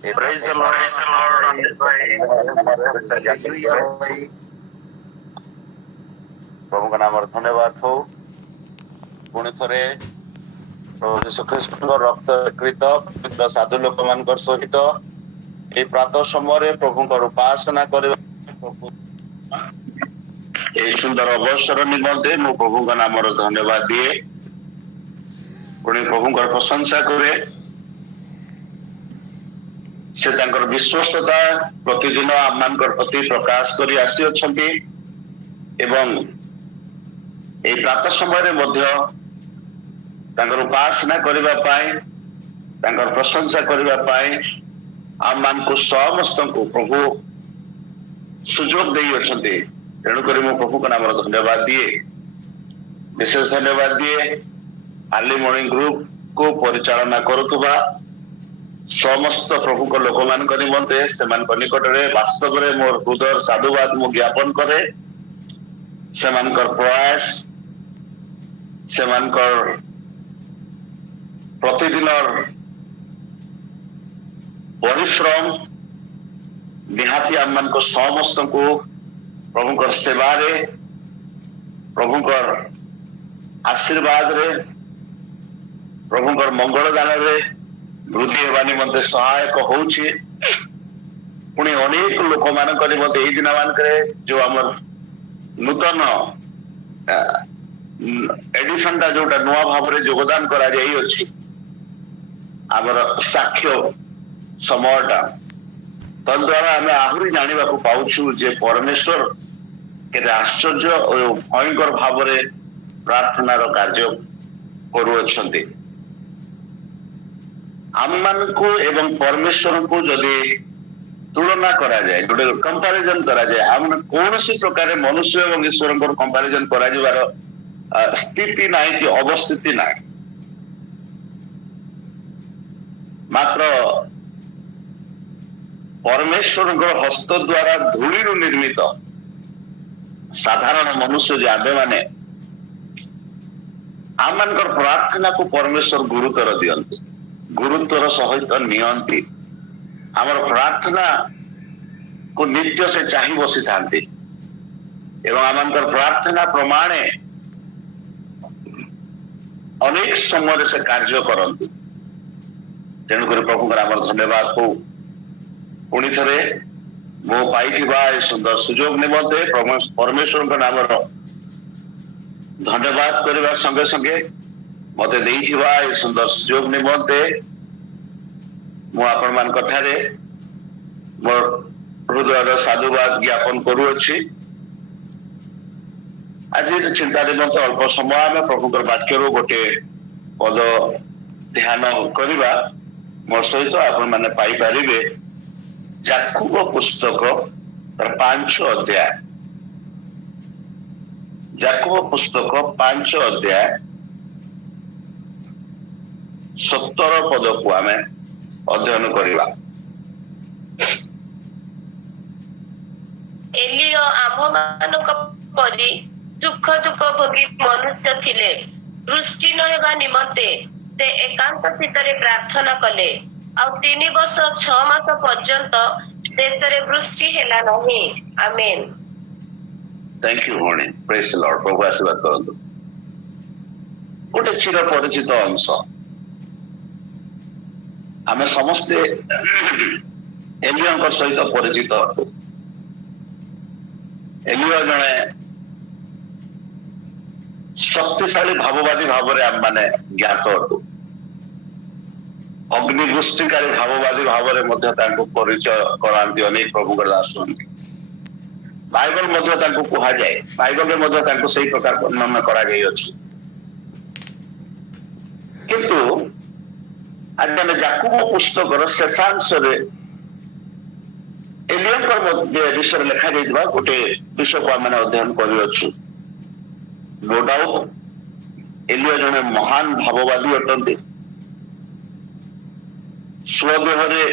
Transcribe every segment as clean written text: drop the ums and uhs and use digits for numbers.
Praise the Lord. प्रभु का नाम धन्यवाद हो। पुणी थरे प्रभु यीशु ख्रीष्ट रक्त कृत पवित्र साधु लोक मान सहित ए प्रातः समय प्रभु उपासना कर सुंदर अवसर निमंते मो प्रभु का नाम धन्यवाद दिए। पुणी प्रभु प्रशंसा करे से विश्वस्तता प्रतिदिन आम प्रति प्रकाश कर आसी अछंती एवं ए प्रातः समय उपासना करने प्रशंसा करने आम मान को समस्त को प्रभु सुजोग दे अछंती। तेणुक मो प्रभु का नाम धन्यवाद दिए। विशेष धन्यवाद दिए आर्ली मॉर्निंग ग्रुप को परिचालना करुवा समस्त प्रभु को लोक मान निमंते से निकट में वास्तव में मोर हृदय साधुवाद मु ज्ञापन करे। से प्रयास से प्रतिदिन परिश्रम निहाती आम मान को समस्त को प्रभु सेवारे प्रभु आशीर्वाद रे प्रभु मंगल दान रे वृद्धि होगा निमंते सहायक होउछि। पुणी अनेक लोक मान निमंते एई दिन मान जो आमर नूतन एडिशन टा जोटा नुआ भाव रे योगदान करा जाई अछि आमर साक्ष्य समयटा तद्वारा आम आहरी जाना पाऊछु जे परमेश्वर केते आश्चर्य और भयंकर भाव रे प्रार्थनार कार्य करुअछंती। आम मान को एवं परमेश्वर को जदि तुलना करा जाए गोटे कंपैरिजन करा जाए आम कौन सी प्रकार मनुष्य एवं ईश्वर कंपैरिजन करा जिवार स्थिति ना कि अवस्थिति ना मात्र परमेश्वर हस्त द्वारा धूली निर्मित साधारण मनुष्य जो आबे माने आम मान प्रार्थना को परमेश्वर गुरुतर दियंती गुरुत्वर सहित नियंती आमर प्रार्थना को नित्य से चाहि बसी थांती एवं आम प्रार्थना प्रमाणे अनेक समय से कार्य करती। तेणुक प्रभु आम धन्यवाद हो। पुणी थे मो पाई सुंदर सुजोग निमंते परमेश्वर नाम धन्यवाद करने संगे संगे मत सुंदर सुजोग निमंते मुझे मान मोर हृदय साधुवाद ज्ञापन करुअछि। आज चिंता निमंते अल्प समय आम प्रभु वाक्य गोटे पद ध्यान करवा मोर सहित आपण मैंने पाइपर याकूब पुस्तक 5 अध्याय याकूब पुस्तक 5 अध्याय 17 पद को आम अध्ययन करवा। एलियो आम मानक परि दुख दुख भोगी मनुष्य थिले। वृष्टि न हेबा निमंते से एकांत चित्तरे प्रार्थना कले और 3 वर्ष 6 मास पर्यंत देश रे वृष्टि हेला नहीं। Amen. Thank you morning praise the Lord. प्रभु आशीर्वाद करंतु। गोटे चिर परिचित अंश आम समस्ते एलियो सहित परिचित। एलियो जने शक्तिशाली भाववादी भाव में आम मैंने ज्ञात अटू। अग्निवृष्टिकारी भाववादी भाव में परिचय कराती अनेक प्रभु दास बाइबल कह जाए बाइबल में सही प्रकार वर्णना करा किंतु आज आम याकूब पुस्तक शेषांश एलियो विषय लिखा जाइए गोटे विषय को आम अध्ययन कर नो डाउट एलियो जने महान भाववादी अटंती। स्वदेहरे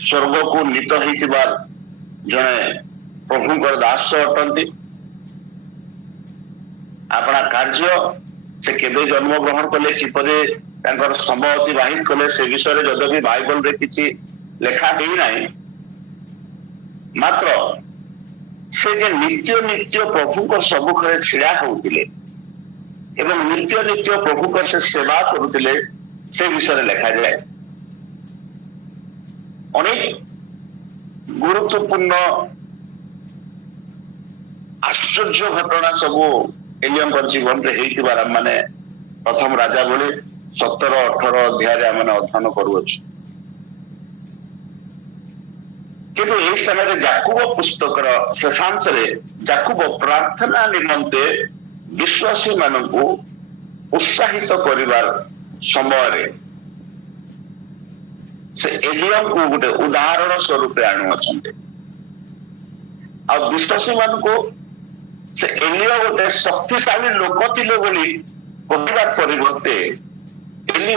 स्वर्ग को नीत होइतिबार जने प्रभुंकर दास अटंती। अपना कार्य से केबे जन्म ग्रहण कले किपरि तांकर समय अतिबाहित कले से विषय जदि बाइबल रे किछि ଲେଖା ହେଇନାହିଁ, ମାତ୍ର ସେ ଯେ ନିତ୍ୟ ନିତ୍ୟ ପ୍ରଭୁଙ୍କ ସମ୍ମୁଖରେ ଛିଡା ହଉଥିଲେ ଏବଂ ନିତ୍ୟ ନିତ୍ୟ ପ୍ରଭୁଙ୍କର ସେ ସେବା କରୁଥିଲେ ସେ ବିଷୟରେ ଲେଖାଯାଏ। ଅନେକ ଗୁରୁତ୍ୱପୂର୍ଣ୍ଣ ଆଶ୍ଚର୍ଯ୍ୟ ଘଟଣା ସବୁ ଏଲିୟଙ୍କ ଜୀବନରେ ହେଇଥିବାର ମାନେ ପ୍ରଥମ ରାଜା ଭଳି 17-18 ଅଧ୍ୟାୟରେ ଆମେ ଅଧ୍ୟୟନ କରୁଅଛୁ। କିନ୍ତୁ ଏହି ସ୍ଥାନରେ ଯାକୁବ ପୁସ୍ତକର ଶେଷାଂଶରେ ଯାକୁବ ପ୍ରାର୍ଥନା ନିମନ୍ତେ ବିଶ୍ୱାସୀ ମାନଙ୍କୁ ଉତ୍ସାହିତ କରିବାର ସମୟରେ ସେ ଏଲିୟଙ୍କୁ ଗୋଟେ ଉଦାହରଣ ସ୍ୱରୂପ ଆଣୁଅଛନ୍ତି। ଆଉ ବିଶ୍ୱାସୀ ମାନଙ୍କୁ ସେ ଏଲିୟ ଗୋଟେ ଶକ୍ତିଶାଳୀ ଲୋକ ଥିଲେ ବୋଲି କହିବା ପରିବର୍ତ୍ତେ ଏଲିୟ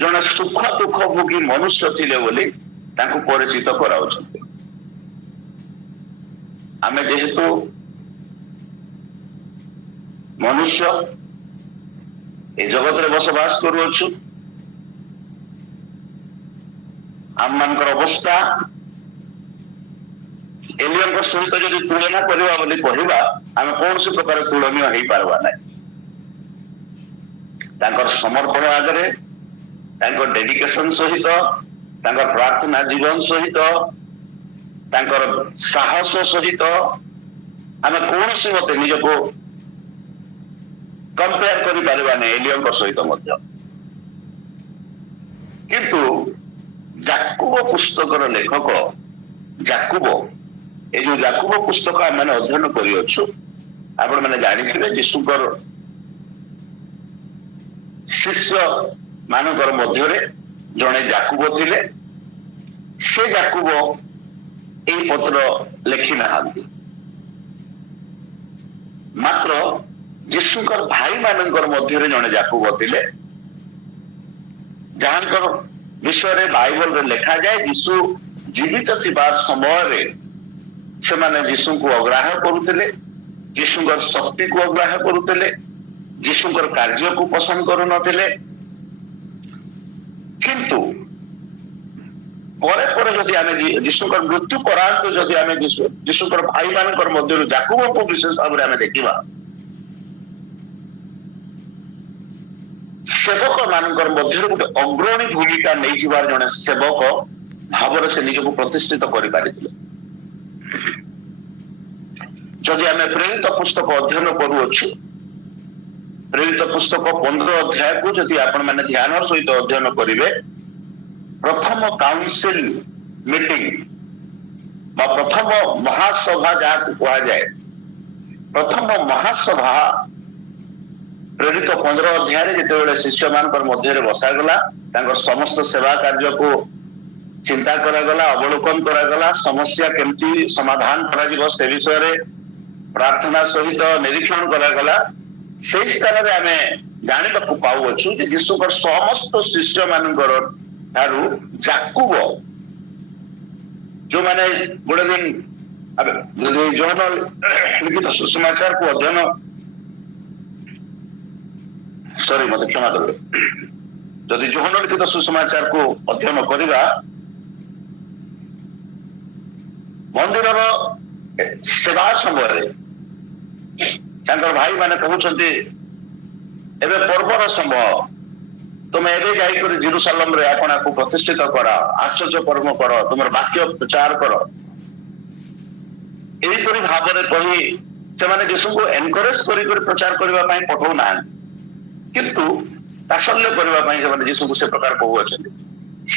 ଜଣେ ସୁଖ ଦୁଃଖ ଭୋଗୀ ମନୁଷ୍ୟ ଥିଲେ ବୋଲି ତାଙ୍କୁ ପରିଚିତ କରାଉଛନ୍ତି। ଆମେ ଯେହେତୁ ମନୁଷ୍ୟ ଏ ଜଗତରେ ବସବାସ କରୁଅଛୁ, ଆମମାନଙ୍କର ଅବସ୍ଥା ଏଲିୟଙ୍କ ସହିତ ଯଦି ତୁଳନା କରିବା ବୋଲି କହିବା, ଆମେ କୌଣସି ପ୍ରକାର ତୁଳନୀୟ ହେଇପାରିବା ନାହିଁ। ତାଙ୍କର ସମର୍ପଣ ଆଗରେ, ତାଙ୍କ ଡେଡିକେସନ ସହିତ, ତାଙ୍କର ପ୍ରାର୍ଥନା ଜୀବନ ସହିତ, ତାଙ୍କର ସାହସ ସହିତ ଆମେ କୌଣସି ମତେ ନିଜକୁ କମ୍ପେୟାର କରିପାରିବା ନାହିଁ ଏଲିୟଙ୍କ ସହିତ ମଧ୍ୟ। କିନ୍ତୁ ଯାକୁବ ପୁସ୍ତକର ଲେଖକ ଯାକୁବ, ଏ ଯୋଉ ଯାକୁବ ପୁସ୍ତକ ଆମେ ଅଧ୍ୟୟନ କରିଅଛୁ, ଆପଣ ମାନେ ଜାଣିଥିବେ ଯୀଶୁଙ୍କର ଶିଷ୍ୟ ମାନଙ୍କର ମଧ୍ୟରେ ଜଣେ ଯାକୁବ ଥିଲେ। ସେ ଯାକୁବ ଏହି ପତ୍ର ଲେଖି ନାହାନ୍ତି, ମାତ୍ର ଯୀଶୁଙ୍କର ଭାଇ ମାନଙ୍କର ମଧ୍ୟରେ ଜଣେ ଯାକୁବ ଥିଲେ, ଯାହାଙ୍କର ବିଷୟରେ ବାଇବଲରେ ଲେଖାଯାଏ ଯୀଶୁ ଜୀବିତ ଥିବା ସମୟରେ ସେମାନେ ଯୀଶୁଙ୍କୁ ଅଗ୍ରାହ୍ୟ କରୁଥିଲେ, ଯୀଶୁଙ୍କର ଶକ୍ତିକୁ ଅଗ୍ରାହ୍ୟ କରୁଥିଲେ, ଯୀଶୁଙ୍କର କାର୍ଯ୍ୟକୁ ପସନ୍ଦ କରୁନଥିଲେ। କିନ୍ତୁ ପରେ ପରେ ଯଦି ଆମେ ଯୀଶୁଙ୍କର ମୃତ୍ୟୁ ପରାନ୍ତୁ ଯଦି ଆମେ ଯୀଶୁଙ୍କର ଭାଇ ମାନଙ୍କର ମଧ୍ୟରୁ ଯାକୁବଙ୍କୁ ବିଶେଷ ଭାବରେ ଆମେ ଦେଖିବା, ସେବକ ମାନଙ୍କର ମଧ୍ୟରେ ଗୋଟେ ଅଗ୍ରଣୀ ଭୂମିକା ନେଇଥିବାର ଜଣେ ସେବକ ଭାବରେ ସେ ନିଜକୁ ପ୍ରତିଷ୍ଠିତ କରିପାରିଥିଲେ। ଯଦି ଆମେ ପ୍ରେରିତ ପୁସ୍ତକ ଅଧ୍ୟୟନ କରୁଅଛୁ, ପ୍ରେରିତ ପୁସ୍ତକ 15 ଅଧ୍ୟାୟକୁ ଯଦି ଆପଣ ମାନେ ଧ୍ୟାନର ସହିତ ଅଧ୍ୟୟନ କରିବେ, ପ୍ରଥମ କାଉନସିଲ ମିଟିଂ ବା ପ୍ରଥମ ମହାସଭା ଯାହାକୁ କୁହାଯାଏ, ପ୍ରଥମ ମହାସଭା ପ୍ରେରିତ 15 ଅଧ୍ୟାୟରେ ଯେତେବେଳେ ଶିଷ୍ୟମାନଙ୍କର ମଧ୍ୟରେ ବସାଗଲା, ତାଙ୍କର ସମସ୍ତ ସେବା କାର୍ଯ୍ୟକୁ ଚିନ୍ତା କରାଗଲା, ଅବଲୋକନ କରାଗଲା, ସମସ୍ୟା କେମିତି ସମାଧାନ କରାଯିବ ସେ ବିଷୟରେ ପ୍ରାର୍ଥନା ସହିତ ନିରୀକ୍ଷଣ କରାଗଲା। ସେଇ ସ୍ଥାନରେ ଆମେ ଜାଣିବାକୁ ପାଉଅଛୁ ଯେ ଯୀଶୁଙ୍କର ସମସ୍ତ ଶିଷ୍ୟ ମାନଙ୍କର ଠାରୁ ଯାକୁବ, ଯୋଉମାନେ ଗୋଟେ ଦିନ ଯଦି ଯୌନ ଲିଖିତ ସୁସମାଚାରକୁ ଅଧ୍ୟୟନ, ମତେ କ୍ଷମା କରିବେ, ଯଦି ଯୌନ ଲିଖିତ ସୁସମାଚାରକୁ ଅଧ୍ୟୟନ କରିବା, ମନ୍ଦିରର ସେବା ସମୟରେ ତାଙ୍କର ଭାଇ ମାନେ କହୁଛନ୍ତି ଏବେ ପର୍ବର ସମୟ, ତୁମେ ଏବେ ଯାଇକରି ଜେରୁସାଲେମରେ ଆପଣଙ୍କୁ ପ୍ରତିଷ୍ଠିତ କର, ଆଶ୍ଚର୍ଯ୍ୟ କର୍ମ କର, ତୁମର ବାକ୍ୟ ପ୍ରଚାର କର, ଏହିପରି ଭାବରେ କହି ସେମାନେ ଯୀଶୁଙ୍କୁ ଏନକରେଜ କରି ପ୍ରଚାର କରିବା ପାଇଁ ପଠାଉନାହାନ୍ତି, କିନ୍ତୁ ତାସଲ୍ୟ କରିବା ପାଇଁ ସେମାନେ ଯୀଶୁଙ୍କୁ ସେ ପ୍ରକାର କହୁଅଛନ୍ତି।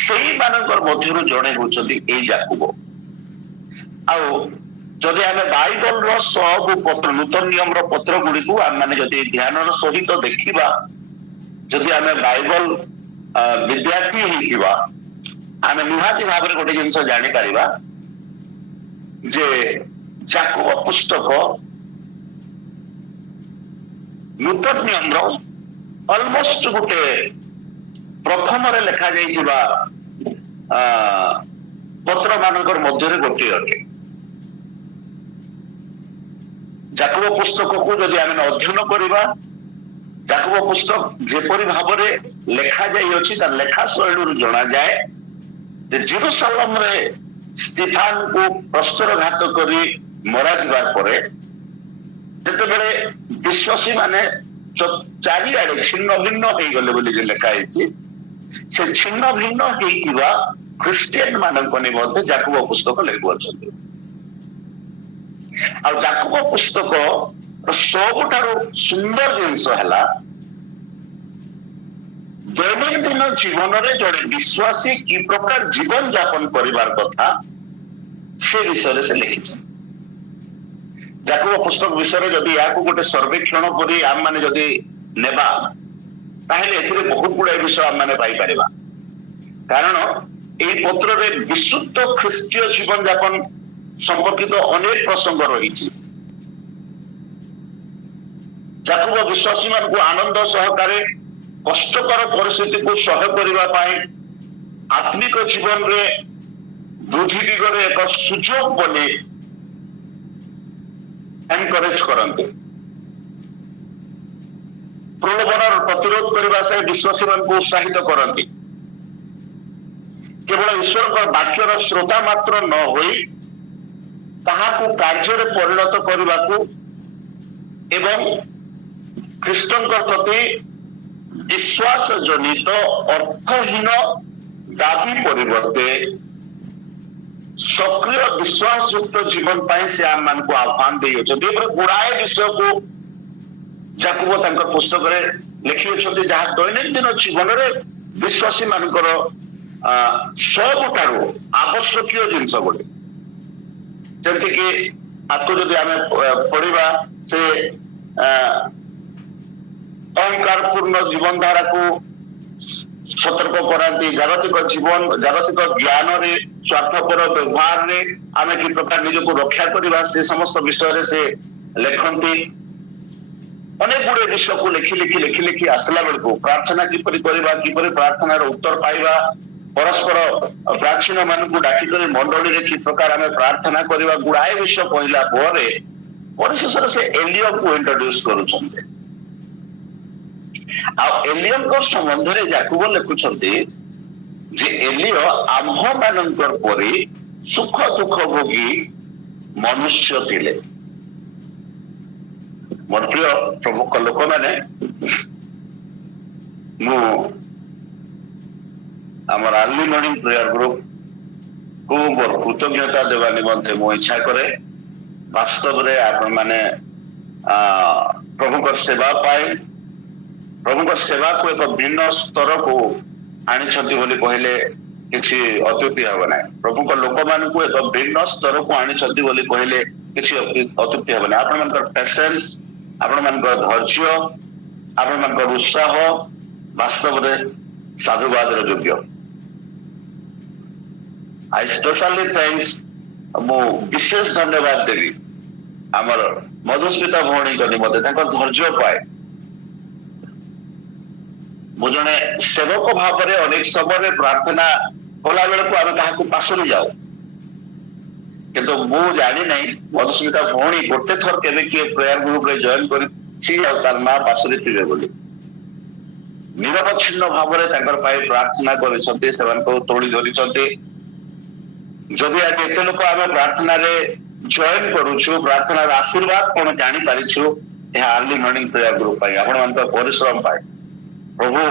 ସେଇମାନଙ୍କର ମଧ୍ୟରୁ ଜଣେ ହେଉଛନ୍ତି ଏଇ ଯାକୁବ। ଆଉ ଯଦି ଆମେ ବାଇବଲର ସବୁ ପତ୍ର, ନୂତନ ନିୟମର ପତ୍ର ଗୁଡିକୁ ଆମେ ଯଦି ଧ୍ୟାନର ସହିତ ଦେଖିବା, ଯଦି ଆମେ ବାଇବଲ ବିଦ୍ୟାର୍ଥୀ ହେଇଥିବା, ଆମେ ନିହାତି ଭାବରେ ଗୋଟେ ଜିନିଷ ଜାଣିପାରିବା ଯେ ଯାକୁବ ପୁସ୍ତକ ନୂତନ ନିୟମର ଅଲମୋଷ୍ଟ ଗୋଟେ ପ୍ରଥମରେ ଲେଖାଯାଇଥିବା ପତ୍ର ମାନଙ୍କର ମଧ୍ୟରେ ଗୋଟିଏ ଅଟେ। ଯାକୁବ ପୁସ୍ତକକୁ ଯଦି ଆମେ ଅଧ୍ୟୟନ କରିବା, ଯାକୁବ ପୁସ୍ତକ ଯେପରି ଭାବରେ ଲେଖାଯାଇଅଛି, ତାର ଲେଖା ଶୈଳୀରୁ ଜଣାଯାଏ ଯେ ଜେରୁସାଲେମରେ ସ୍ତିଫାନକୁ ପ୍ରସ୍ତରଘାତ କରି ମରାଯିବା ପରେ ଯେତେବେଳେ ବିଶ୍ୱାସୀ ମାନେ ଚାରିଆଡେ ଛିନ୍ନ ଭିନ୍ନ ହେଇଗଲେ ବୋଲି ଲେଖା ହେଇଛି, ସେ ଛିନ୍ନ ଭିନ୍ନ ହେଇଥିବା ଖ୍ରୀଷ୍ଟିଆନ ମାନଙ୍କ ନିମନ୍ତେ ଯାକୋବ ପୁସ୍ତକ ଲେଖୁଅଛନ୍ତି। ଆଉ ଯାକୋବ ପୁସ୍ତକ ସବୁଠାରୁ ସୁନ୍ଦର ଜିନିଷ ହେଲା ଦୈନନ୍ଦିନ ଜୀବନରେ ଜଣେ ବିଶ୍ୱାସୀ କି ପ୍ରକାର ଜୀବନ ଯାପନ କରିବାର କଥା ସେ ବିଷୟରେ ସେ ଲେଖିଛନ୍ତି। ଯାକୋବ ପୁସ୍ତକ ବିଷୟରେ ଯଦି ଏହାକୁ ଗୋଟେ ସର୍ବେକ୍ଷଣ କରି ଆମମାନେ ଯଦି ନେବା ତାହେଲେ ଏଥିରେ ବହୁତ ଗୁଡାଏ ବିଷୟ ଆମମାନେ ପାଇପାରିବା। କାରଣ ଏହି ପତ୍ରରେ ବିଶୁଦ୍ଧ ଖ୍ରୀଷ୍ଟୀୟ ଜୀବନ ଯାପନ ସମ୍ପର୍କିତ ଅନେକ ପ୍ରସଙ୍ଗ ରହିଛି। ଯାକୋବ ବିଶ୍ୱାସୀ ମାନଙ୍କୁ ଆନନ୍ଦ ସହକାରେ କଷ୍ଟକର ପରିସ୍ଥିତିକୁ ସହ୍ୟ କରିବା ପାଇଁ ଆତ୍ମିକ ଜୀବନରେ ବୃଦ୍ଧି ଦିଗରେ ଏକ ସୁଯୋଗ ବୋଲି ଏନକରେଜ କରନ୍ତି। ପ୍ରଲୋଭନର ପ୍ରତିରୋଧ କରିବା ସହ ବିଶ୍ୱାସୀ ମାନଙ୍କୁ ଉତ୍ସାହିତ କରନ୍ତି। କେବଳ ଈଶ୍ୱରଙ୍କ ବାକ୍ୟର ଶ୍ରୋତା ମାତ୍ର ନ ହୋଇ ତାହାକୁ କାର୍ଯ୍ୟରେ ପରିଣତ କରିବାକୁ ଏବଂ ଖ୍ରୀଷ୍ଟଙ୍କ ପ୍ରତି ବିଶ୍ୱାସ ଜନିତ ଅର୍ଥହୀନ ଦାବି ପରିବର୍ତ୍ତେ ସକ୍ରିୟ ବିଶ୍ୱାସ ଯୁକ୍ତ ଜୀବନ ପାଇଁ ସେ ଆମମାନଙ୍କୁ ଆହ୍ୱାନ ଦେଇଅଛନ୍ତି। ଏପରି ଗୁଡାଏ ବିଷୟକୁ ଯାକୋବ ତାଙ୍କ ପୁସ୍ତକରେ ଲେଖିଅଛନ୍ତି, ଯାହା ଦୈନନ୍ଦିନ ଜୀବନରେ ବିଶ୍ୱାସୀ ମାନଙ୍କର ସବୁଠାରୁ ଆବଶ୍ୟକୀୟ ଜିନିଷ ଗୋଟେ। ଯେମିତିକି ଆକୁ ଯଦି ଆମେ ପଢିବା, ସେ ଅହଙ୍କାର ପୂର୍ଣ୍ଣ ଜୀବନ ଧାରାକୁ ସତର୍କ କରାନ୍ତି। ଜାଗତିକ ଜୀବନ, ଜାଗତିକ ଜ୍ଞାନରେ, ସ୍ୱାର୍ଥପର ବ୍ୟବହାରରେ ଆମେ କି ପ୍ରକାର ନିଜକୁ ରକ୍ଷା କରିବା ସେ ସମସ୍ତ ବିଷୟରେ ସେ ଲେଖନ୍ତି। ଅନେକ ଗୁଡେ ବିଷୟକୁ ଲେଖି ଆସିଲା ବେଳକୁ ପ୍ରାର୍ଥନା କିପରି କରିବା, କିପରି ପ୍ରାର୍ଥନାର ଉତ୍ତର ପାଇବା, ପରସ୍ପର ପ୍ରାଚୀନ ମାନଙ୍କୁ ଡାକିକରି ମଣ୍ଡଳୀରେ କି ପ୍ରକାର ଆମେ ପ୍ରାର୍ଥନା କରିବା, ଗୁଡାଏ ବିଷୟ କହିଲା ପରେ ପରିଶେଷରେ ସେ ଏଲିୟକୁ ଇଣ୍ଟ୍ରୋଡ୍ୟୁସ କରୁଛନ୍ତି। ଆଉ ଏଲିୟଙ୍କ ସମ୍ବନ୍ଧରେ ଯାକୋବ ଲେଖୁଛନ୍ତି ଯେ ଏଲିୟ ଆମ୍ଭ ମାନଙ୍କର ପରି ସୁଖ ଦୁଃଖ ଭୋଗୀ ମନୁଷ୍ୟ ଥିଲେ। ମୋର ପ୍ରିୟ ପ୍ରମୁଖ ଲୋକମାନେ, ମୁଁ ଆମର ଆର୍ଲି ମର୍ଣ୍ଣିଂ ପ୍ରେୟାର ଗ୍ରୁପ କୁ ମୋର କୃତଜ୍ଞତା ଦେବା ନିମନ୍ତେ ମୁଁ ଇଚ୍ଛା କରେ। ବାସ୍ତବରେ ଆପଣମାନେ ପ୍ରଭୁଙ୍କ ସେବା ପାଇଁ, ପ୍ରଭୁଙ୍କ ସେବାକୁ ଏକ ଭିନ୍ନ ସ୍ତରକୁ ଆଣିଛନ୍ତି ବୋଲି କହିଲେ କିଛି ଅତ୍ୟୁକ୍ତି ହେବ ନାହିଁ। ପ୍ରଭୁଙ୍କ ଲୋକମାନଙ୍କୁ ଏକ ଭିନ୍ନ ସ୍ତରକୁ ଆଣିଛନ୍ତି ବୋଲି କହିଲେ କିଛି ଅତ୍ୟୁକ୍ତି ହେବ ନାହିଁ। ଆପଣମାନଙ୍କର ପେସେନ୍ସ, ଆପଣମାନଙ୍କର ଧୈର୍ଯ୍ୟ, ଆପଣମାନଙ୍କର ଉତ୍ସାହ ବାସ୍ତବରେ ସାଧୁବାଦର ଯୋଗ୍ୟ। ଆଇ ସ୍ପେଶାଲି ଥ୍ୟାଙ୍କ୍ସ, ମୁଁ ବିଶେଷ ଧନ୍ୟବାଦ ଦେବି ଆମର ମଧୁସ୍ମିତା ଭଉଣୀଙ୍କ ନିମନ୍ତେ, ତାଙ୍କର ଧୈର୍ଯ୍ୟ ପାଏ। ମୁଁ ଜଣେ ସେବକ ଭାବରେ ଅନେକ ସମୟରେ ପ୍ରାର୍ଥନା କଲା ବେଳକୁ ଆମେ କାହାକୁ ପାଶୋରି ଯାଉ, କିନ୍ତୁ ମୁଁ ଜାଣି ନାହିଁ ମଧୁସ୍ମିତା ଭଉଣୀ ଗୋଟେ ଥର କେବେ କିଏ ପ୍ରେୟାର ଗ୍ରୁପରେ ଜଏନ କରିଛି ଆଉ ତାର ମା ପାଶୋରି ଥିବେ ବୋଲି। ନିରବଚ୍ଛିନ୍ନ ଭାବରେ ତାଙ୍କର ପାଇଁ ପ୍ରାର୍ଥନା କରିଛନ୍ତି, ସେମାନଙ୍କୁ ତୋଳି ଧରିଛନ୍ତି। ଯଦି ଆଜି ଏତେ ଲୋକ ଆମେ ପ୍ରାର୍ଥନାରେ ଜଏନ କରୁଛୁ, ପ୍ରାର୍ଥନାର ଆଶୀର୍ବାଦ କଣ ଜାଣିପାରିଛୁ, ଏହା ଆର୍ଲି ମର୍ଣ୍ଣିଂ ପ୍ରେୟାର ଗ୍ରୁପ ପାଇଁ, ଆପଣମାନଙ୍କର ପରିଶ୍ରମ ପାଇଁ। ପ୍ରଭୁ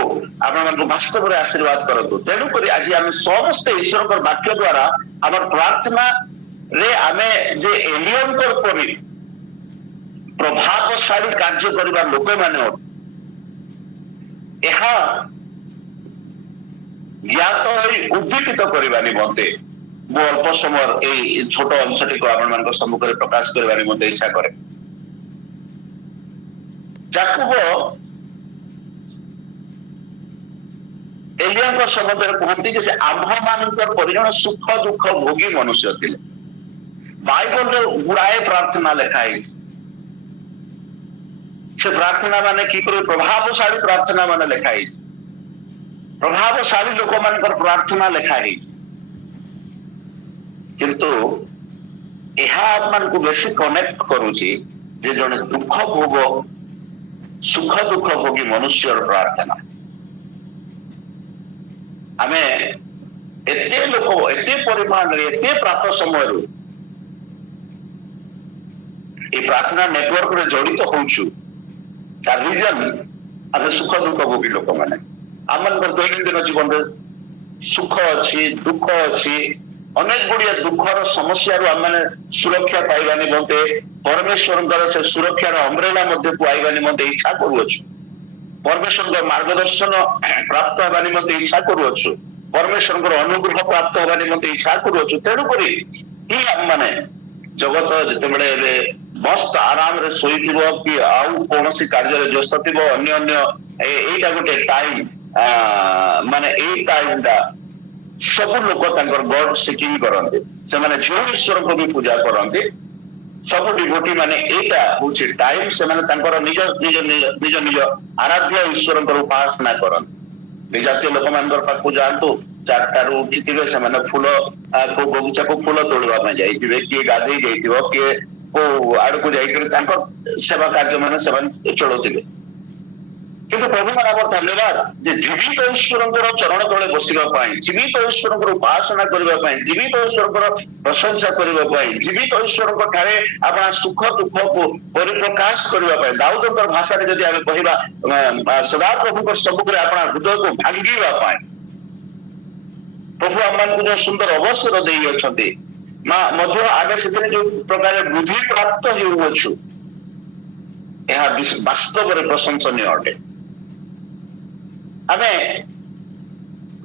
ଆପଣମାନଙ୍କୁ ବାସ୍ତବରେ ଆଶୀର୍ବାଦ କରନ୍ତୁ। ତେଣୁକରି ଆଜି ଆମେ ସମସ୍ତେ ଈଶ୍ୱରଙ୍କର ବାକ୍ୟ ଦ୍ଵାରା ଆମର ପ୍ରାର୍ଥନାରେ ଆମେ ଯେ ଏଲିୟନଙ୍କର ପରି ପ୍ରଭାବଶାଳୀ କାର୍ଯ୍ୟ କରିବା ଲୋକମାନେ ଏହା ଜ୍ଞାତ ହୋଇ ଉଦ୍ଦୀପିତ କରିବା ନିମନ୍ତେ ମୁଁ ଅଳ୍ପ ସମୟ ଏଇ ଛୋଟ ଅଂଶଟିକୁ ଆପଣମାନଙ୍କ ସମ୍ମୁଖରେ ପ୍ରକାଶ କରିବା ନିମନ୍ତେ ଇଚ୍ଛା କରେ। ଯାକୋବ ଏଲିୟଙ୍କ ସମ୍ବନ୍ଧରେ କୁହନ୍ତି ଯେ ସେ ଆମ୍ଭମାନଙ୍କର ପରି ଜଣେ ସୁଖ ଦୁଃଖ ଭୋଗୀ ମନୁଷ୍ୟ ଥିଲେ। ବାଇବଲରେ ଗୁଡାଏ ପ୍ରାର୍ଥନା ଲେଖା ହେଇଛି। ସେ ପ୍ରାର୍ଥନା ମାନେ କିପରି ପ୍ରଭାବଶାଳୀ ପ୍ରାର୍ଥନା ମାନେ ଲେଖା ହେଇଛି, ପ୍ରଭାବଶାଳୀ ଲୋକମାନଙ୍କର ପ୍ରାର୍ଥନା ଲେଖା ହେଇଛି। କିନ୍ତୁ ଏହା ଆମମାନଙ୍କୁ ବେଶୀ କନେକ୍ଟ କରୁଛି ଯେ ଜଣେ ସୁଖ ଦୁଃଖ ଭୋଗୀ ମନୁଷ୍ୟର ପ୍ରାର୍ଥନା। ଆମେ एते लोक एते परिमाण रे एते प्रातः समय ये प्रार्थना नेटवर्क रे जड़ित होउछु तार रीजन आमे सुख दुख भोगी लोक माने आमन दैनंदिन जीवन रे सुख अच्छी दुख अच्छी अनेक गुड़िया दुखर समस्या आम सुरक्षा पाइबा निमंते परमेश्वर से सुरक्षार अम्ब्रेला मध्य को आइबा निमंते इच्छा करुअछु परमेश्वर मार्गदर्शन प्राप्त होगा निमंते इच्छा करुअछु परमेश्वर अनुग्रह प्राप्त होगा निमंते इच्छा करुअछु तेणुक ही आम माने जगत जिते मस्त आराम रे शोइथिबो कि आउ कोनोसी कार्य रे व्यस्त थिबो अन्य अन्य एटा गोटे टाइम माने ए टाइम दा सब लोक गॉड सिकिंग करते से जो ईश्वर को भी पूजा करते सब डिवोटी माने एटा होचे टाइम से निज निज निज निज निज आराध्य ईश्वर उपासना करते विजातीय लोक मान पाखु जातु 4टारू उठी से फूल को बगीचा को फूल तोड़वा जाइए किए गाधे जाइए किए को आड़ को जाकर सेवा कार्य मान से चलाउथिबे किंतु प्रभु मानव धन्यवाद जे जीवित ईश्वर चरण तले बसवा जीवित ईश्वर उपासना करने जीवित ईश्वर प्रशंसा करने जीवित ईश्वर ठारे अपना सुख दुख को परिप्रकाश करने दाऊद भाषा जदि आम कह सदा प्रभु सम्मुख में अपना हृदय को भांगा प्रभु आम जो सुंदर अवसर दे मध्य आगे से जो प्रकार बुद्धि प्राप्त होउछु वास्तव में प्रशंसनीय अटे आमे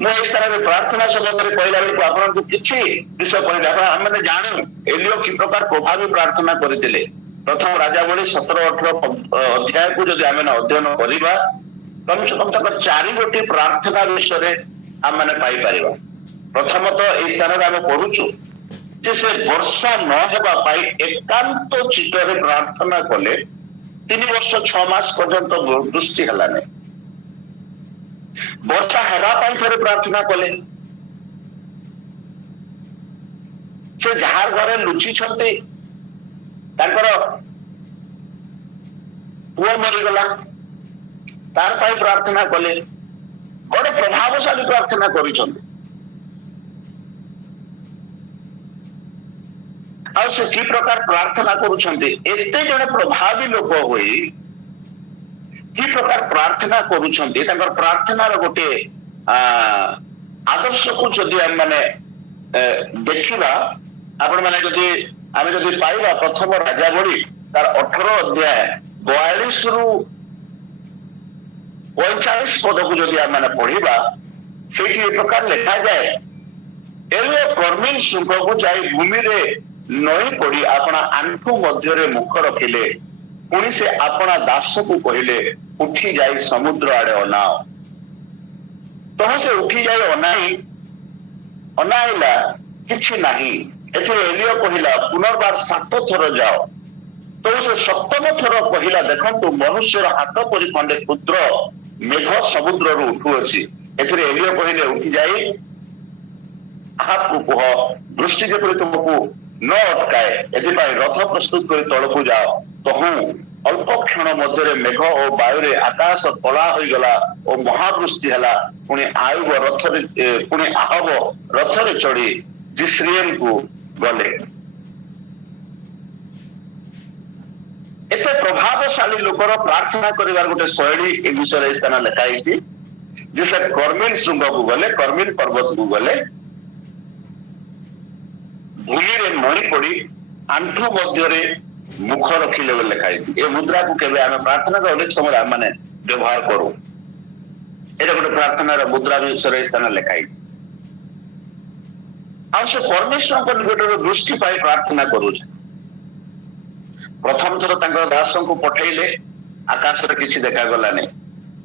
इस तरह प्रार्थना संबंध में कहला बेलू आपको किसी विषय कहले आम जानू एलियो कि प्रकार प्रभावी प्रार्थना करते प्रथम राजावली 17-18 अध्याय को जब आम अध्ययन करवा कम से कम तक 4 गोटी प्रार्थना विषय आम मैंने पाइपर प्रथमतः यह स्थान आम पढ़ुचु जे से वर्षा न होगा एकांत चित्त प्रार्थना कले 3 वर्ष 6 मास पर्यंत वृष्टि है वर्षा हेबाई थे प्रार्थना कले से जार घरे लुचि पुआ मरीगला तार पाई प्रार्थना कले बड़े प्रभावशाली प्रार्थना कर से कि प्रकार प्रार्थना करुछंती एते जने प्रभावी लोक होई कि प्रकार प्रार्थना करुछंती तांकर प्रार्थनार गोटे आदर्श को जदि हम माने देखिबा आपण माने जदि आमे जदि पाइबा प्रथम राजावली तार 18 अध्याय 42 रु 45 पद को जदि हम माने पढ़िबा सेठी ए प्रकार लिखा जाए एलियो कर्मिल शुंभ को जाई भूमि रे नई पड़ी अपना आंठू मध्य मुख रखिले पुणी से अपना दास को कहले उठी जाई समुद्र आड़े अनाओ तो से उठी जाई अनाइला किछि नाही एथे एलियो कहिला पुनर्बार 7 थर जाओ तो से 7म थर कहिला देखंतु मनुष्यर हाथ परि खंडे क्षुद्र मेघ समुद्र रु उठु अछि एथे एलियो कहिले उठी जाई आपको कह दृष्टि जेपरि तुमको न अटकाए एथिपाई रथ प्रस्तुत कर तल को जाओ तो हूँ अल्प क्षण मध्य मेघ और वायु आकाश कला हो गला और महावृष्टि है पुणी आयुब रथ पुणी आहब रथ चढ़ी जिश्रियन को गले एते प्रभावशाली लोकर प्रार्थना करिवार गोटे शैली ए विषय स्थान लिखाई जे से कर्मिल शृंग को गले कर्मिल पर्वत को गले भूमि रे नई पड़ी आंठू मध्य मुख रखिले लिखाई ए मुद्रा को केवे आम प्रार्थना अनेक समय माने व्यवहार करूं एटा गोटे प्रार्थना मुद्रा विषय स्थान लिखाई से परमेश्वर को निकटर दृष्टि पाई प्रार्थना करूछ प्रथम थर दास को पठेले आकाश रे किछि देखा गला नहीं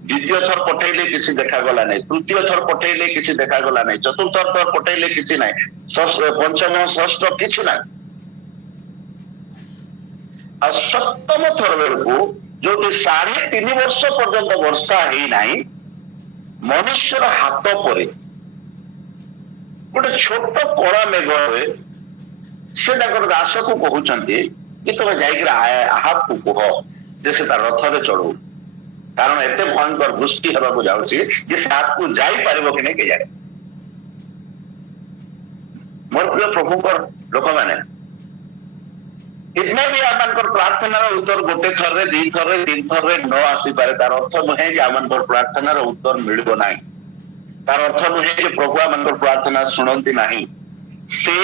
द्वितीय थर पठेले किसी देखा गला नहीं तृतीय थर पठेले किसी देखा गला नहीं चतुर्थ थर पठेले किसी नहीं पंचम षष्ठ किसी ना सप्तम थर बेलू जो 3.5 वर्ष पर्यंत वर्षा ही नहीं मनुष्यर हाथ पर गोटे छोट कला मेघ हुए से दास को कहते कि तुम जाकर आहब को कह जे से रथ चढ़ू कारण एते भयंकर वृष्टि होगा जाऊँगी से आपको जाई पारिबो कि नहीं के जाने मोर प्रिय प्रभु लोक मैंने इतने भी आम प्रार्थनार उत्तर गोटे थर दी थर तीन थर न आसीपे तार अर्थ नुहे आम प्रार्थनार उत्तर मिल ना तार अर्थ नुहे प्रभु आम प्रार्थना शुणती ना से